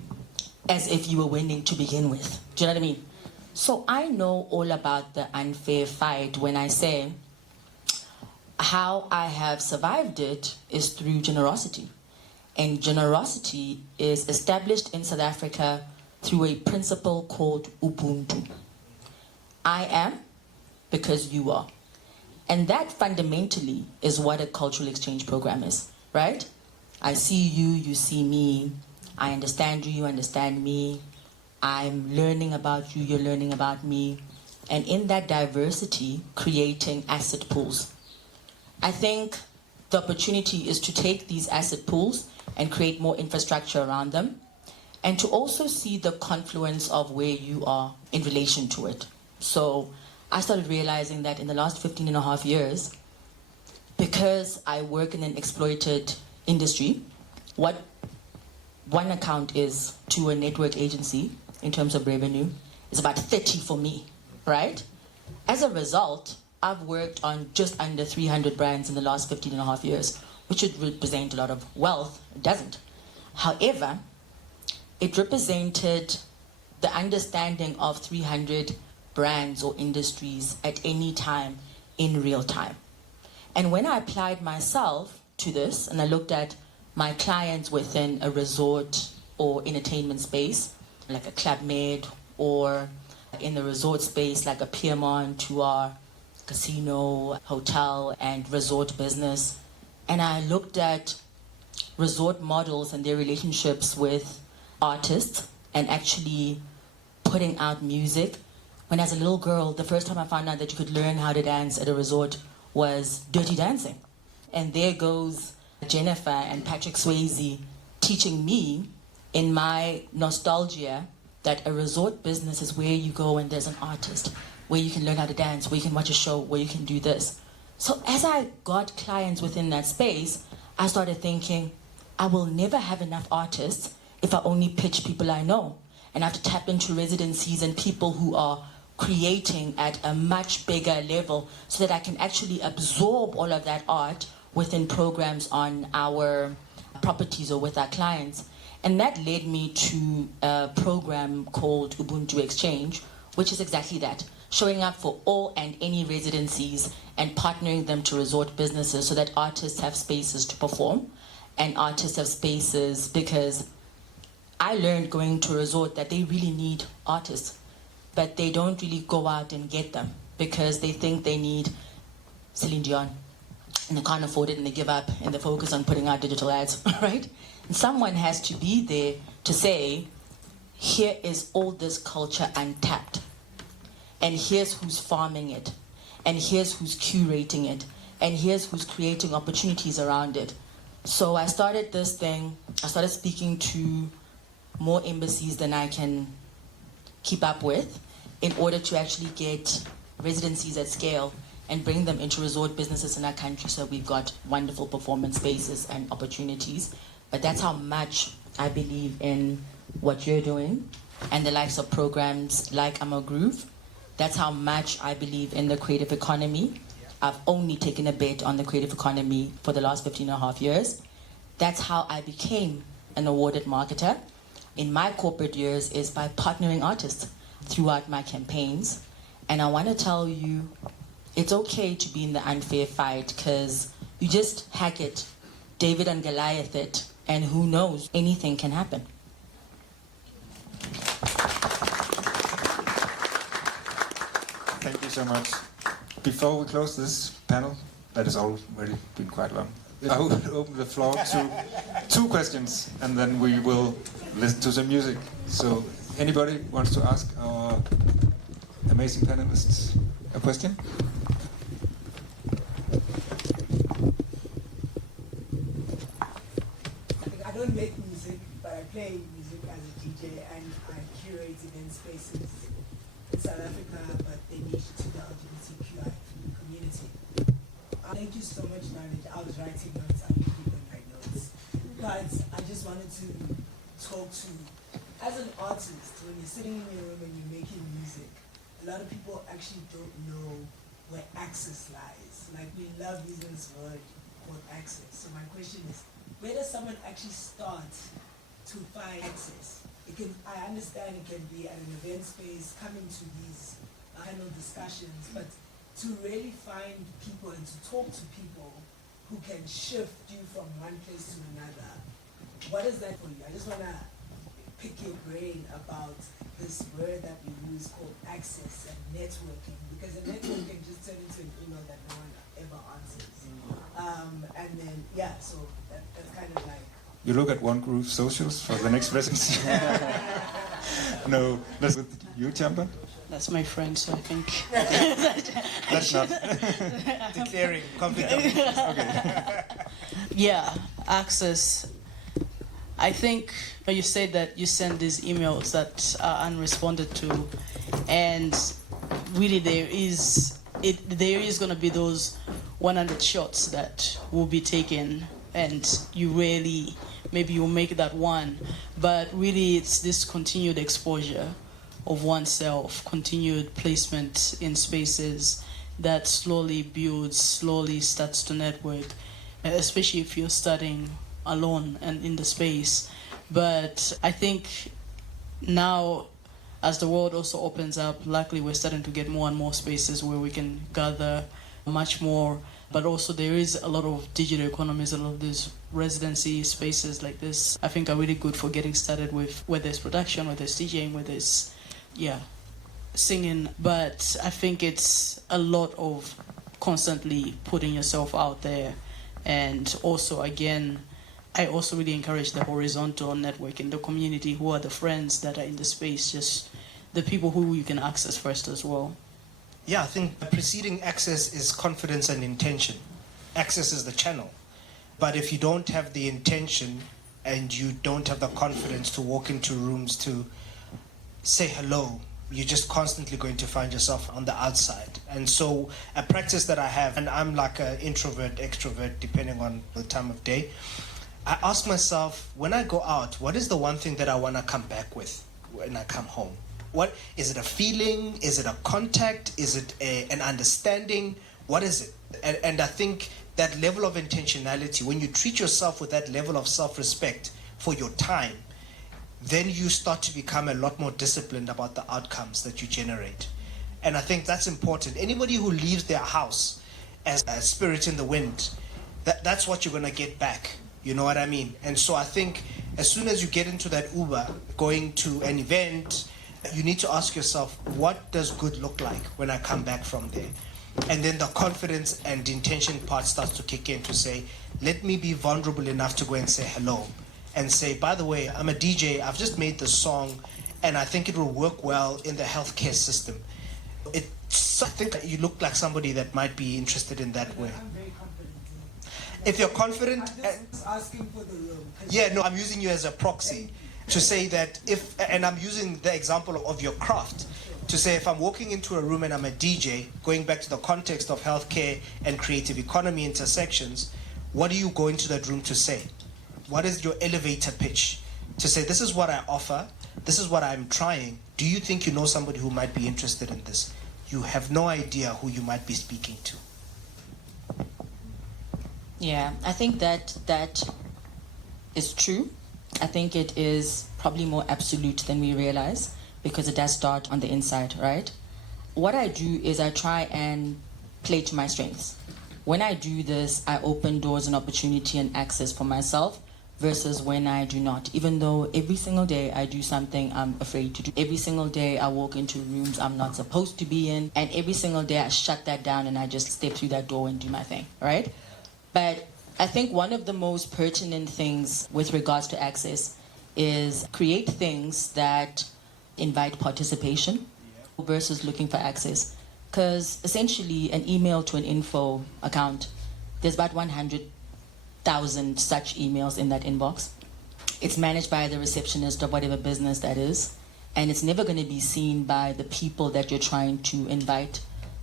as if you were winning to begin with. Do you know what I mean? So I know all about the unfair fight when I say how I have survived it is through generosity. And generosity is established in South Africa through a principle called Ubuntu. I am because you are. And that fundamentally is what a cultural exchange program is, right? I see you, you see me. I understand you, you understand me. I'm learning about you, you're learning about me. And in that diversity, creating asset pools. I think the opportunity is to take these asset pools and create more infrastructure around them, and to also see the confluence of where you are in relation to it. So I started realizing that in the last 15 and a half years, because I work in an exploited industry, what one account is to a network agency in terms of revenue is about 30 for me, right? As a result, I've worked on just under 300 brands in the last 15 and a half years, which would represent a lot of wealth. It doesn't. However, it represented the understanding of 300 brands or industries at any time in real time. And when I applied myself to this and I looked at my clients within a resort or entertainment space, like a Club Med, or in the resort space like a Piermont, Tour, casino, hotel, and resort business, and I looked at resort models and their relationships with artists and actually putting out music. When as a little girl, the first time I found out that you could learn how to dance at a resort was Dirty Dancing. And there goes Jennifer and Patrick Swayze teaching me in my nostalgia that a resort business is where you go and there's an artist, where you can learn how to dance, where you can watch a show, where you can do this. So as I got clients within that space, I started thinking, I will never have enough artists if I only pitch people I know. And I have to tap into residencies and people who are creating at a much bigger level so that I can actually absorb all of that art within programs on our properties or with our clients. And that led me to a program called Ubuntu Exchange, which is exactly that, showing up for all and any residencies and partnering them to resort businesses so that artists have spaces to perform and artists have spaces, because I learned going to a resort that they really need artists, but they don't really go out and get them because they think they need Celine Dion and they can't afford it and they give up and they focus on putting out digital ads, right? And someone has to be there to say, here is all this culture untapped, and here's who's farming it, and here's who's curating it, and here's who's creating opportunities around it. So I started this thing, I started speaking to more embassies than I can keep up with in order to actually get residencies at scale and bring them into resort businesses in our country, so we've got wonderful performance spaces and opportunities. But that's how much I believe in what you're doing and the likes of programs like AmaGroove. That's how much I believe in the creative economy. I've only taken a bet on the creative economy for the last 15 and a half years. That's how I became an awarded marketer in my corporate years, is by partnering artists throughout my campaigns. And I want to tell you, it's okay to be in the unfair fight, because you just hack it, David and Goliath it, and who knows, anything can happen. Thank you so much. Before we close this panel, that has already been quite long, I will open the floor to 2 questions, and then we will listen to some music. So, anybody wants to ask our amazing panelists a question? I don't make music, but I play music as a DJ, and I curate event spaces in South Africa, but they niche to the LGBTQI community. Thank you so much, knowledge. I was writing notes, I was keeping my notes. But I just wanted to talk to, as an artist, when you're sitting in your room and you're making music, a lot of people actually don't know where access lies. Like, we love using this word called access. So my question is, where does someone actually start to find access? I understand it can be at an event space, coming to these panel discussions, but to really find people and to talk to people who can shift you from one place to another, what is that for you? I just want to pick your brain about this word that we use called access and networking, because a network can just turn into an email that no one ever answers. And then, yeah, so that's kind of like... You look at OneGroove socials for the next residency. No, that's with you, Chamba? That's my friend, so I think. That's not. Declaring conflict. Yeah, access. I think you said that you send these emails that are unresponded to, and really there is going to be those 100 shots that will be taken, and you really maybe you'll make that one, but really it's this continued exposure of oneself, continued placement in spaces that slowly builds, slowly starts to network, especially if you're studying alone and in the space. But I think now, as the world also opens up, luckily we're starting to get more and more spaces where we can gather much more. But also there is a lot of digital economies, a lot of these residency spaces like this, I think are really good for getting started with, whether it's production, whether it's DJing, whether it's, singing. But I think it's a lot of constantly putting yourself out there. And also, again, I also really encourage the horizontal networking, the community, who are the friends that are in the space, just the people who you can access first as well. Yeah, I think preceding access is confidence and intention. Access is the channel. But if you don't have the intention and you don't have the confidence to walk into rooms to say hello, you're just constantly going to find yourself on the outside. And so a practice that I have, and I'm like an introvert, extrovert, depending on the time of day, I ask myself, when I go out, what is the one thing that I want to come back with when I come home? What is it? A feeling? Is it a contact? Is it an understanding? What is it? And I think that level of intentionality, when you treat yourself with that level of self-respect for your time, then you start to become a lot more disciplined about the outcomes that you generate. And I think that's important. Anybody who leaves their house as a spirit in the wind, that's what you're going to get back. You know what I mean? And so I think as soon as you get into that Uber, going to an event, you need to ask yourself, what does good look like when I come back from there? And then the confidence and intention part starts to kick in to say, let me be vulnerable enough to go and say hello. And say, by the way, I'm a DJ, I've just made this song, and I think it will work well in the healthcare system. It's, I think that you look like somebody that might be interested in that way. I'm very confident. If you're confident... I'm just asking for the room. Yeah, no, I'm using you as a proxy to say that if, and I'm using the example of your craft, to say if I'm walking into a room and I'm a DJ, going back to the context of healthcare and creative economy intersections, what do you go into that room to say? What is your elevator pitch? To say, this is what I offer, this is what I'm trying. Do you think you know somebody who might be interested in this? You have no idea who you might be speaking to. Yeah, I think that is true. I think it is probably more absolute than we realize, because it does start on the inside, right? What I do is I try and play to my strengths. When I do this, I open doors and opportunity and access for myself, versus when I do not. Even though every single day I do something I'm afraid to do. Every single day I walk into rooms I'm not supposed to be in. And every single day I shut that down and I just step through that door and do my thing, right? But I think one of the most pertinent things with regards to access is create things that invite participation versus looking for access. Because essentially an email to an info account, there's about 100,000 such emails in that inbox. It's managed by the receptionist of whatever business that is, and it's never going to be seen by the people that you're trying to invite.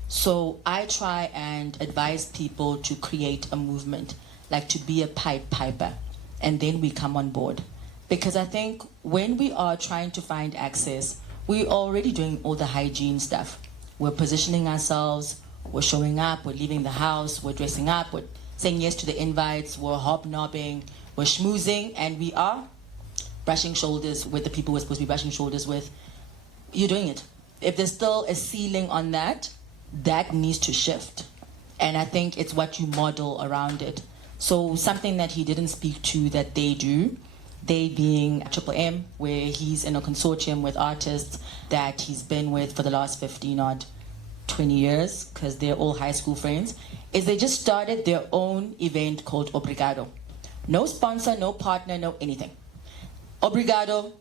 So I try and advise people to create a movement, like to be a Pied Piper, and then we come on board. Because I think when we are trying to find access, we're already doing all the hygiene stuff. We're positioning ourselves, we're showing up, we're leaving the house, we're dressing up, we're saying yes to the invites, we're hobnobbing, we're schmoozing, and we are brushing shoulders with the people we're supposed to be brushing shoulders with. You're doing it. If there's still a ceiling on that, that needs to shift. And I think it's what you model around it. So something that he didn't speak to that they do, they being Triple M, where he's in a consortium with artists that he's been with for the last 20 years, because they're all high school friends, is they just started their own event called Obrigado. No sponsor, no partner, no anything. Obrigado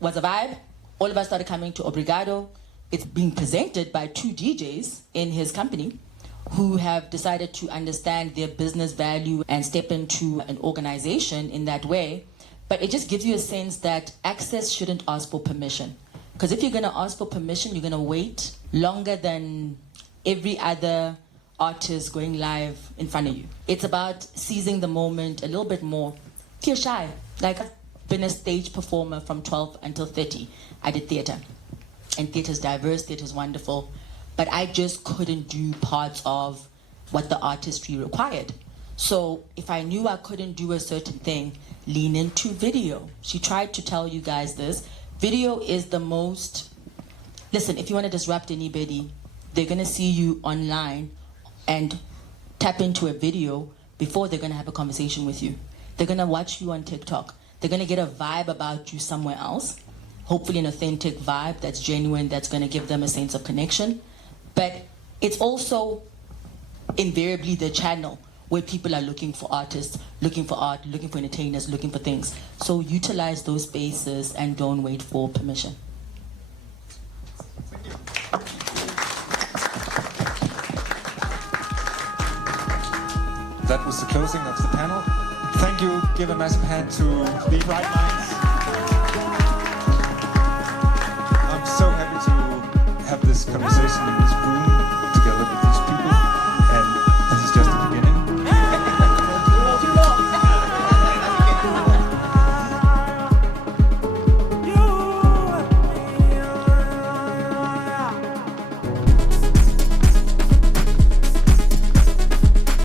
was a vibe. all of us started coming to Obrigado. It's being presented by 2 DJs in his company who have decided to understand their business value and step into an organization in that way. But it just gives you a sense that access shouldn't ask for permission. Because if you're going to ask for permission, you're going to wait longer than every other artist going live in front of you. It's about seizing the moment a little bit more. If you're shy, like I've been a stage performer from 12 until 30. I did theater. And theater's diverse, theater's wonderful. But I just couldn't do parts of what the artistry required. So if I knew I couldn't do a certain thing, lean into video. She tried to tell you guys this. Video is the most... Listen, if you want to disrupt anybody, they're going to see you online and tap into a video before they're going to have a conversation with you. They're going to watch you on TikTok. They're going to get a vibe about you somewhere else. Hopefully an authentic vibe that's genuine, that's going to give them a sense of connection. But it's also invariably the channel where people are looking for artists, looking for art, looking for entertainers, looking for things. So utilize those spaces and don't wait for permission. That was the closing of the panel. Thank you. Give a massive hand to the Bright Minds. I'm so happy to have this conversation in this